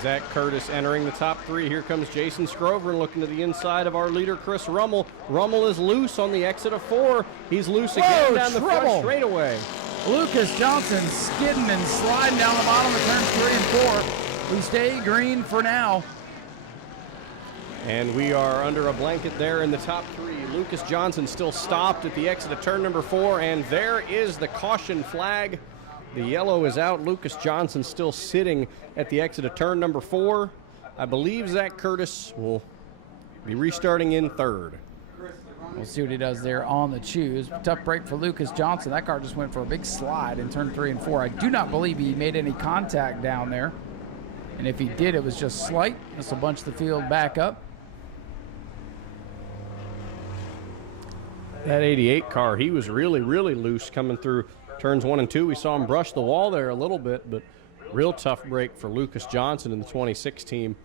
Zach Curtis entering the top 3. Here comes Jason Scrover looking to the inside of our leader, Chris Rummel. Rummel is loose on the exit of 4. He's loose again down the front straightaway. Lucas Johnson skidding and sliding down the bottom of turns 3 and 4. We stay green for now. And we are under a blanket there in the top 3. Lucas Johnson still stopped at the exit of turn number 4, and there is the caution flag. The yellow is out. Lucas Johnson still sitting at the exit of turn number 4. I believe Zach Curtis will be restarting in 3rd. We'll see what he does there on the choose. Tough break for Lucas Johnson. That car just went for a big slide in turn 3 and 4. I do not believe he made any contact down there. And if he did, it was just slight. This will bunch the field back up. That 88 car, he was really, really loose coming through turns 1 and 2. We saw him brush the wall there a little bit, but real tough break for Lucas Johnson in the 26 team.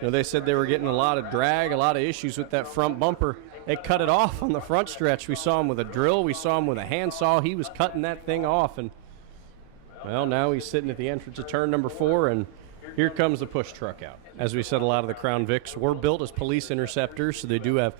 You know, they said they were getting a lot of drag, a lot of issues with that front bumper. They cut it off on the front stretch. We saw him with a drill. We saw him with a handsaw. He was cutting that thing off, and, well, now he's sitting at the entrance of turn number 4, and here comes the push truck out. As we said, a lot of the Crown Vics were built as police interceptors, so they do have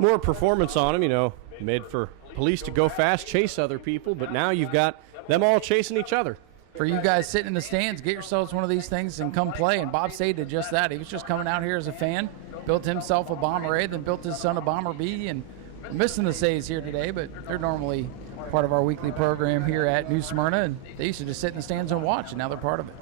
more performance on them, you know, made for police to go fast, chase other people, but now you've got them all chasing each other. For you guys sitting in the stands, get yourselves one of these things and come play. And Bob Stade did just that. He was just coming out here as a fan, built himself a Bomber A, then built his son a Bomber B, and we're missing the Says here today, but they're normally part of our weekly program here at New Smyrna, and they used to just sit in the stands and watch, and now they're part of it.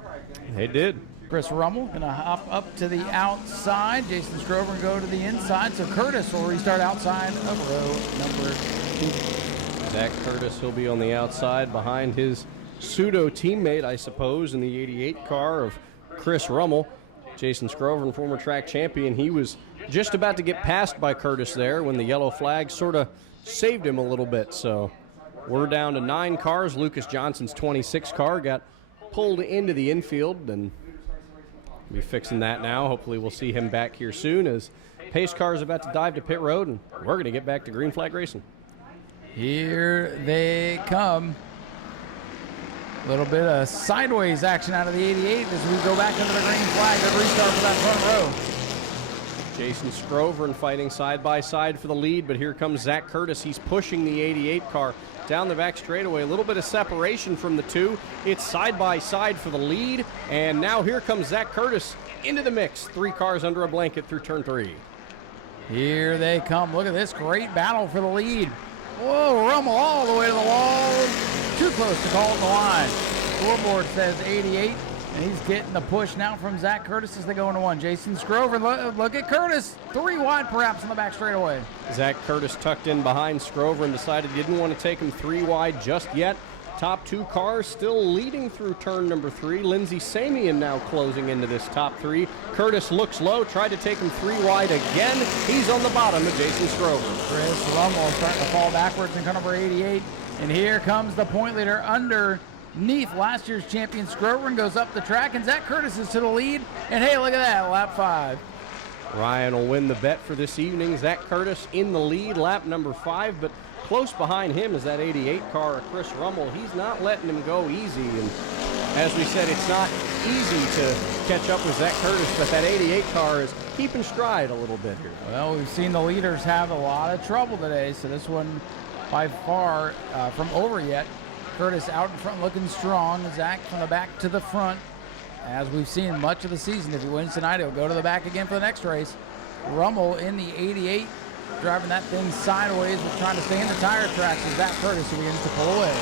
They did. Chris Rummel going to hop up to the outside. Jason Strover going to go to the inside. So Curtis will restart outside of row number 2. Zach Curtis, he'll be on the outside behind his pseudo teammate, I suppose, in the 88 car of Chris Rummel. Jason Scrover, former track champion, he was just about to get passed by Curtis there when the yellow flag sort of saved him a little bit. So we're down to 9 cars. Lucas Johnson's 26 car got pulled into the infield, and we'll be fixing that now. Hopefully we'll see him back here soon as pace car is about to dive to pit road, and we're going to get back to green flag racing. Here they come. A little bit of sideways action out of the 88 as we go back into the green flag. Good restart for that front row. Jason Scrover fighting side by side for the lead, but here comes Zach Curtis. He's pushing the 88 car down the back straightaway. A little bit of separation from the 2. It's side by side for the lead, and now here comes Zach Curtis into the mix. 3 cars under a blanket through turn 3. Here they come. Look at this great battle for the lead. Whoa, Rummel all the way to the wall. Too close to call it the line. Scoreboard says 88, and he's getting the push now from Zach Curtis as they go into 1. Jason Scrover, look at Curtis. 3 wide perhaps on the back straightaway. Zach Curtis tucked in behind Scrover and decided he didn't want to take him 3 wide just yet. Top 2 cars still leading through turn number 3. Lindsey Samian now closing into this top 3. Curtis looks low, tried to take him 3 wide again. He's on the bottom of Jason Scrover. Chris Rummel starting to fall backwards in car number 88. And here comes the point leader underneath last year's champion Scrover and goes up the track. And Zach Curtis is to the lead. And hey, look at that, lap 5. Ryan will win the bet for this evening. Zach Curtis in the lead, lap number 5, but close behind him is that 88 car of Chris Rummel. He's not letting him go easy, and as we said, it's not easy to catch up with Zach Curtis, but that 88 car is keeping stride a little bit here. Well, we've seen the leaders have a lot of trouble today, so this one by far from over yet. Curtis out in front looking strong. Zach from the back to the front. As we've seen much of the season, if he wins tonight, he'll go to the back again for the next race. Rummel in the 88, driving that thing sideways, but trying to stay in the tire tracks as Zach Curtis begins to pull away.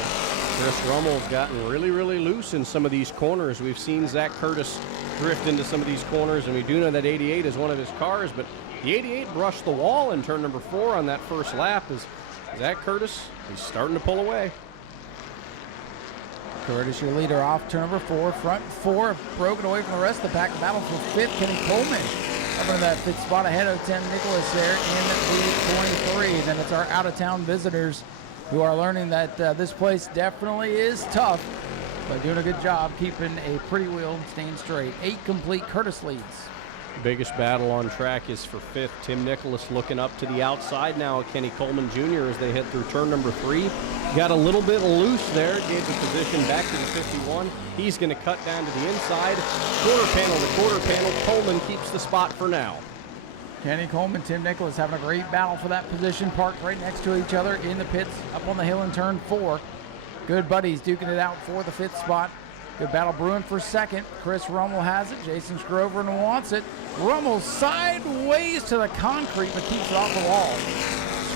Chris Rummel's gotten really, really loose in some of these corners. We've seen Zach Curtis drift into some of these corners, and we do know that 88 is one of his cars, but the 88 brushed the wall in turn number 4 on that first lap as Zach Curtis, he's starting to pull away. Curtis, your leader off turn number 4. Front 4 broken away from the rest of the pack. The battle for 5th. Kenny Coleman up into that 5th spot ahead of Tim Nicholas there in the 23. Then it's our out-of-town visitors who are learning that this place definitely is tough, but doing a good job keeping a pretty wheel and staying straight. 8 complete. Curtis leads. Biggest battle on track is for 5th. Tim Nicholas looking up to the outside now at Kenny Coleman Jr. as they head through turn number 3. Got a little bit loose there, gave the position back to the 51. He's going to cut down to the inside. Quarter panel to quarter panel. Coleman keeps the spot for now. Kenny Coleman, Tim Nicholas having a great battle for that position, parked right next to each other in the pits up on the hill in turn 4. Good buddies duking it out for the 5th spot. Good battle brewing for 2nd. Chris Rummel has it. Jason Scrover wants it. Rummel sideways to the concrete, but keeps it off the wall.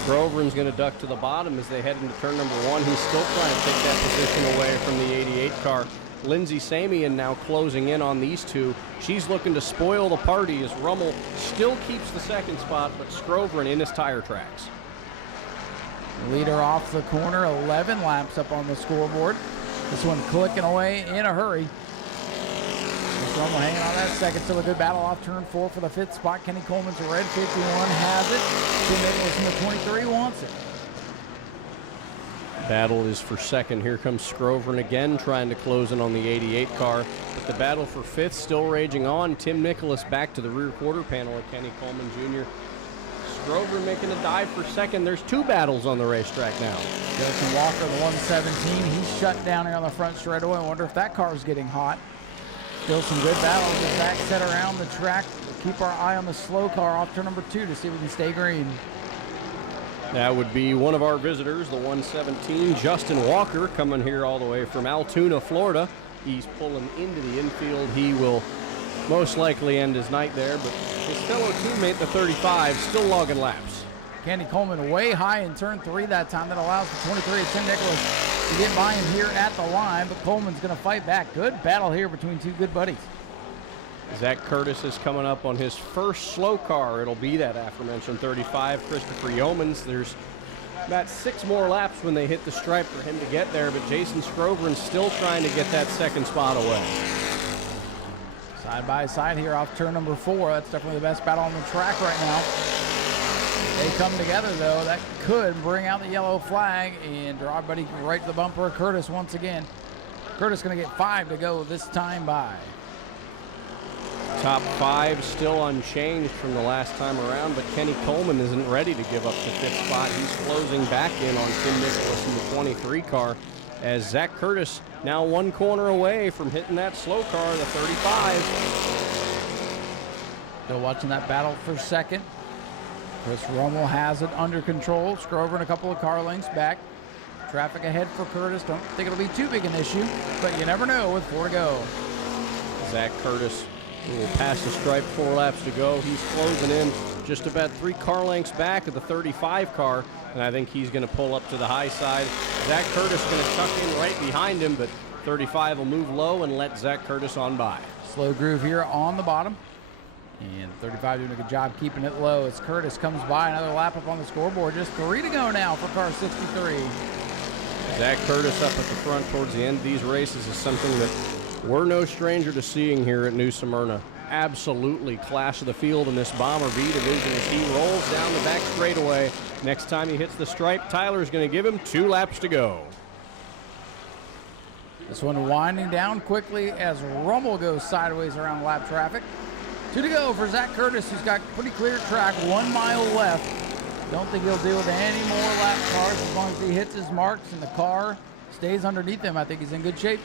Scroveran's going to duck to the bottom as they head into turn number 1. He's still trying to take that position away from the 88 car. Lindsey Samian now closing in on these two. She's looking to spoil the party as Rummel still keeps the 2nd spot, but Scroveran in his tire tracks. Leader off the corner, 11 laps up on the scoreboard. This one clicking away in a hurry. Rummel hanging on that 2nd. Still a good battle off turn 4 for the 5th spot. Kenny Coleman's red 51 has it. Tim Nicholas in the 23 wants it. Battle is for 2nd. Here comes Scroveran again, trying to close in on the 88 car. But the battle for 5th still raging on. Tim Nicholas back to the rear quarter panel at Kenny Coleman Jr. Scroveran making a dive for 2nd. There's 2 battles on the racetrack now. Justin Walker, the 117. He's shut down here on the front straightaway. I wonder if that car is getting hot. Still some good battles as Zach set around the track. We'll keep our eye on the slow car off turn number 2 to see if we can stay green. That would be one of our visitors, the 117, Justin Walker, coming here all the way from Altoona, Florida. He's pulling into the infield. He will most likely end his night there, but his fellow teammate, the 35, still logging laps. Kenny Coleman way high in turn 3 that time. That allows the 23 of Tim Nicholas to get by him here at the line, but Coleman's going to fight back. Good battle here between 2 good buddies. Zach Curtis is coming up on his first slow car. It'll be that aforementioned 35, Christopher Yeomans. There's about 6 more laps when they hit the stripe for him to get there, but Jason Scroveran's still trying to get that 2nd spot away. Side by side here off turn number 4. That's definitely the best battle on the track right now. They come together, though. That could bring out the yellow flag and draw everybody right to the bumper of Curtis once again. Curtis going to get 5 to go this time by. Top 5 still unchanged from the last time around, but Kenny Coleman isn't ready to give up the 5th spot. He's closing back in on Tim Nicholas in the 23 car as Zach Curtis now 1 corner away from hitting that slow car, the 35. Still watching that battle for 2nd. Chris Rummel has it under control. Scrover a couple of car lengths back. Traffic ahead for Curtis. Don't think it'll be too big an issue, but you never know with 4 to go. Zach Curtis will pass the stripe, 4 laps to go. He's closing in just about 3 car lengths back of the 35 car, and I think he's going to pull up to the high side. Zach Curtis going to tuck in right behind him, but 35 will move low and let Zach Curtis on by. Slow groove here on the bottom. And 35 doing a good job keeping it low as Curtis comes by. Another lap up on the scoreboard. Just 3 to go now for car 63. Zach Curtis up at the front towards the end of these races is something that we're no stranger to seeing here at New Smyrna. Absolutely class of the field in this Bomber B division as he rolls down the back straightaway. Next time he hits the stripe, Tyler's going to give him 2 laps to go. This one winding down quickly as Rummel goes sideways around lap traffic. 2 to go for Zach Curtis, who's got pretty clear track, 1 mile left. Don't think he'll deal with any more lap cars as long as he hits his marks and the car stays underneath him. I think he's in good shape.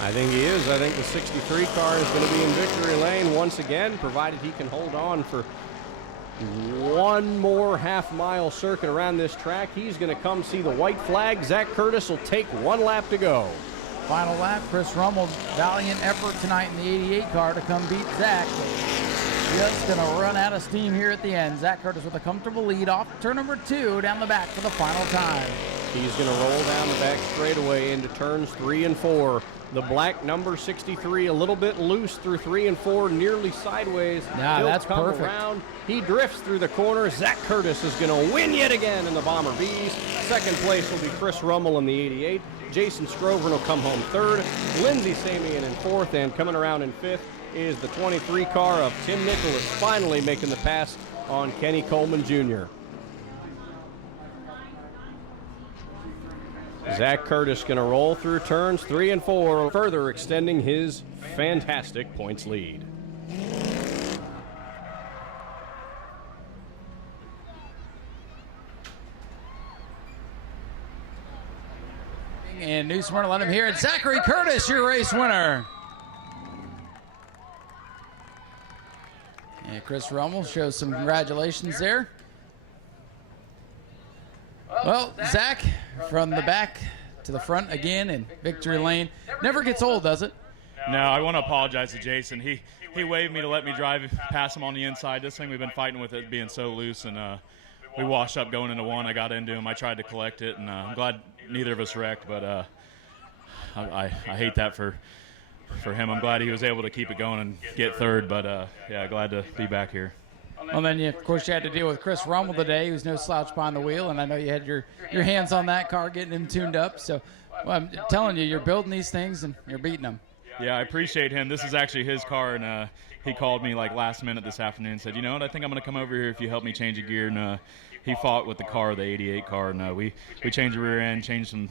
I think he is. I think the 63 car is going to be in victory lane once again, provided he can hold on for 1 more half-mile circuit around this track. He's going to come see the white flag. Zach Curtis will take 1 lap to go. Final lap, Chris Rummel's valiant effort tonight in the 88 car to come beat Zach. just going to run out of steam here at the end. Zach Curtis with a comfortable lead off turn number 2 down the back for the final time. He's going to roll down the back straightaway into turns 3 and 4. The black number 63 a little bit loose through 3 and 4, nearly sideways. Yeah, that's come perfect. Around. He drifts through the corner. Zach Curtis is going to win yet again in the Bomber Bs. Second place will be Chris Rummel in the 88. Jason Scrovern will come home third. Lindsey Samian in fourth, and coming around in fifth is the 23 car of Tim Nicholas, finally making the pass on Kenny Coleman Jr. Zach Curtis going to roll through turns 3 and 4, further extending his fantastic points lead. And New Smyrna, let him hear it. Zachary Curtis, your race winner. And Chris Rummel shows some congratulations there. Well, Zach, from the back to the front again in victory lane. Never gets old, does it? No, I want to apologize to Jason. He waved me to let me drive past him on the inside. This thing we've been fighting with it being so loose, and we washed up going into one. I got into him. I tried to collect it, and I'm glad neither of us wrecked, but I hate that for him. I'm glad he was able to keep it going and get third, but yeah, glad to be back here. Well, then, of course, you had to deal with Chris Rummel today, who's no slouch behind the wheel, and I know you had your hands on that car, getting him tuned up. So well, I'm telling you, you're building these things, and you're beating them. Yeah, I appreciate him. This is actually his car, and he called me like last minute this afternoon and said, you know what, I think I'm going to come over here if you help me change a gear. And he fought with the car, the 88 car, and we changed the rear end, changed some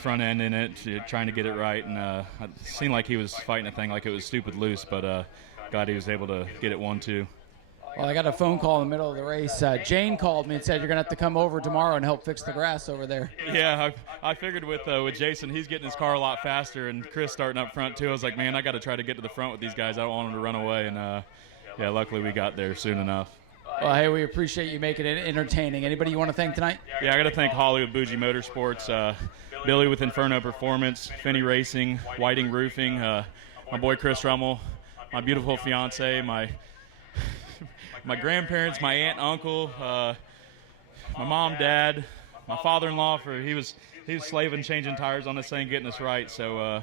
front end in it, trying to get it right. And it seemed like he was fighting a thing like it was stupid loose, but God, he was able to get it 1-2. Well, I got a phone call in the middle of the race. Jane called me and said, you're going to have to come over tomorrow and help fix the grass over there. Yeah, I figured with Jason, he's getting his car a lot faster, and Chris starting up front, too. I was like, man, I got to try to get to the front with these guys. I don't want them to run away. And, yeah, luckily we got there soon enough. Well, hey, we appreciate you making it entertaining. Anybody you want to thank tonight? Yeah, I got to thank Holly with Bougie Motorsports, Billy with Inferno Performance, Finney Racing, Whiting Roofing, my boy Chris Rummel, my beautiful fiance, my grandparents, my aunt, uncle, my mom, dad, my father-in-law. He was slaving, changing tires on this thing, getting us right. So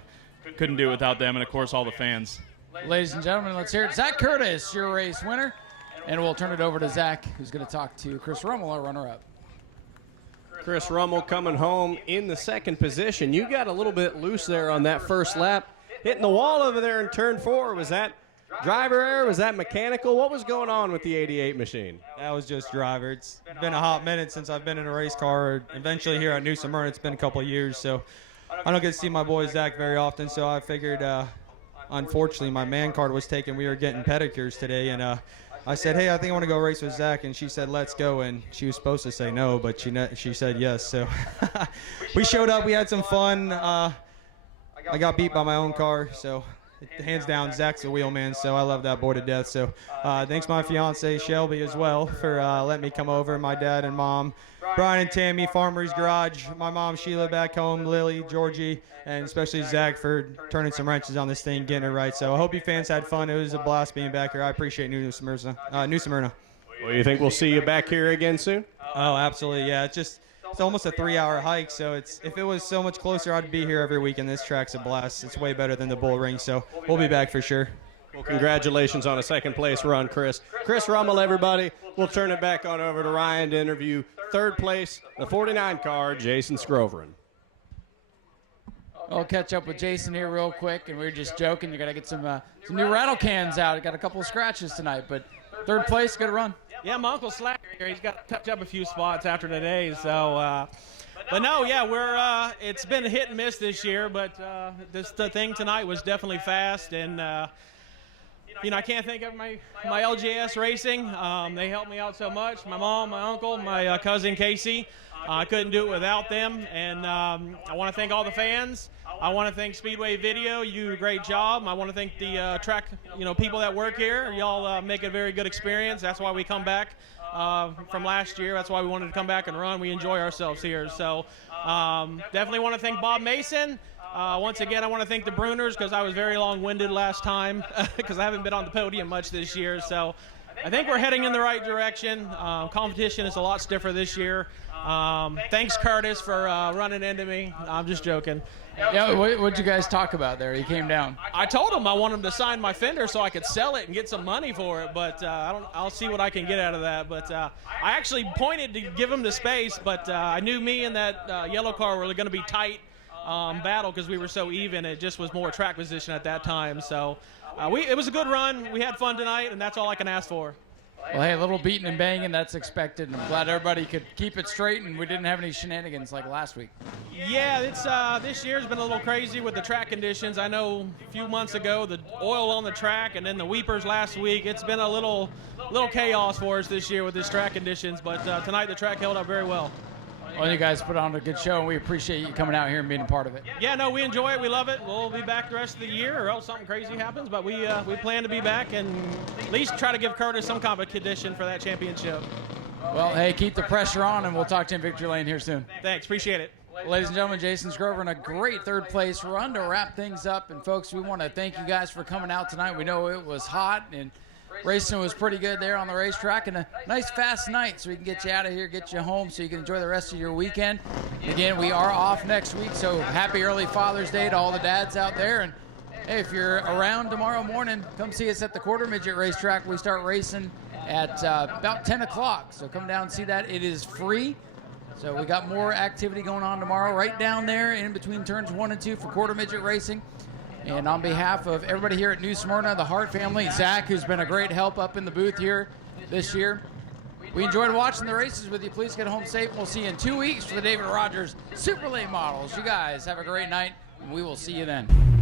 couldn't do it without them, and of course all the fans. Ladies and gentlemen, let's hear it. Zach Curtis, your race winner, and we'll turn it over to Zach, who's going to talk to Chris Rummel, our runner-up. Chris Rummel coming home in the second position. You got a little bit loose there on that first lap, hitting the wall over there in turn 4. Was that driver error? Was that mechanical? What was going on with the 88 machine? That was just driver. It's been a hot minute since I've been in a race car. Eventually here at New Smyrna, it's been a couple of years, so I don't get to see my boy Zach very often, so I figured, unfortunately, my man card was taken. We were getting pedicures today, and I said, hey, I think I want to go race with Zach, and she said, let's go, and she was supposed to say no, but she said yes, so we showed up. We had some fun. I got beat by my own car, so hands down, Zach's a wheelman, so I love that boy to death. So thanks my fiance Shelby as well for letting me come over, my dad and mom, Brian and Tammy, Farmer's Garage, my mom Sheila back home, Lily, Georgie, and especially Zach for turning some wrenches on this thing, getting it right. So I hope you fans had fun. It was a blast being back here. I appreciate New Smyrna. Well, you think we'll see you back here again soon? Oh, absolutely, yeah. It's almost a 3-hour hike, so if it was so much closer, I'd be here every week, and this track's a blast. It's way better than the Bull Ring, so we'll be back for sure. Well, congratulations on a second place run, Chris. Chris Rummel, everybody. We'll turn it back on over to Ryan to interview third place, the 49 car, Jason Scrovern. I'll catch up with Jason here real quick, and we were just joking. You got to get some new rattle cans out. Got a couple of scratches tonight, but third place, good run. Yeah, my Uncle Slack here. He's got to touch up a few spots after today. So, but no, yeah, it's been a hit and miss this year, but the thing tonight was definitely fast. And, I can't think of my LJS Racing. They helped me out so much. My mom, my uncle, my cousin Casey. I couldn't do it without them. And I want to thank all the fans. I want to thank Speedway Video. You do a great job. I want to thank the track, people that work here. Y'all make it a very good experience. That's why we come back from last year. That's why we wanted to come back and run. We enjoy ourselves here. So definitely want to thank Bob Mason. Once again, I want to thank the Bruners because I was very long-winded last time because I haven't been on the podium much this year. So I think we're heading in the right direction. Competition is a lot stiffer this year. Thanks, Curtis, for running into me. I'm just joking. Yeah, what'd you guys talk about there? He came down. I told him I want him to sign my fender so I could sell it and get some money for it, but I'll see what I can get out of that. But I actually pointed to give him the space, but I knew me and that yellow car were going to be tight battle because we were so even. It just was more track position at that time. So it was a good run. We had fun tonight, and that's all I can ask for. Well, hey, a little beating and banging, that's expected. I'm glad everybody could keep it straight and we didn't have any shenanigans like last week. Yeah, it's this year's been a little crazy with the track conditions. I know a few months ago the oil on the track and then the weepers last week. It's been a little chaos for us this year with these track conditions, but tonight the track held up very well. Well, you guys put on a good show, and we appreciate you coming out here and being a part of it. Yeah, no, we enjoy it. We love it. We'll be back the rest of the year, or else something crazy happens. But we plan to be back and at least try to give Curtis some competition for that championship. Well, hey, keep the pressure on, and we'll talk to you in Victory Lane here soon. Thanks. Appreciate it. Ladies and gentlemen, Jason Scrover in a great third place run to wrap things up. And, folks, we want to thank you guys for coming out tonight. We know it was hot, and racing was pretty good there on the racetrack, and a nice fast night so we can get you out of here, get you home so you can enjoy the rest of your weekend. Again, we are off next week, so happy early Father's Day to all the dads out there. And hey, if you're around tomorrow morning, come see us at the quarter midget racetrack. We start racing at about 10 o'clock, so come down and see that. It is free. So we got more activity going on tomorrow right down there in between turns 1 and 2 for quarter midget racing. And on behalf of everybody here at New Smyrna, the Hart family, Zach, who's been a great help up in the booth here this year, we enjoyed watching the races with you. Please get home safe. We'll see you in 2 weeks for the David Rogers Super Late Models. You guys have a great night, and we will see you then.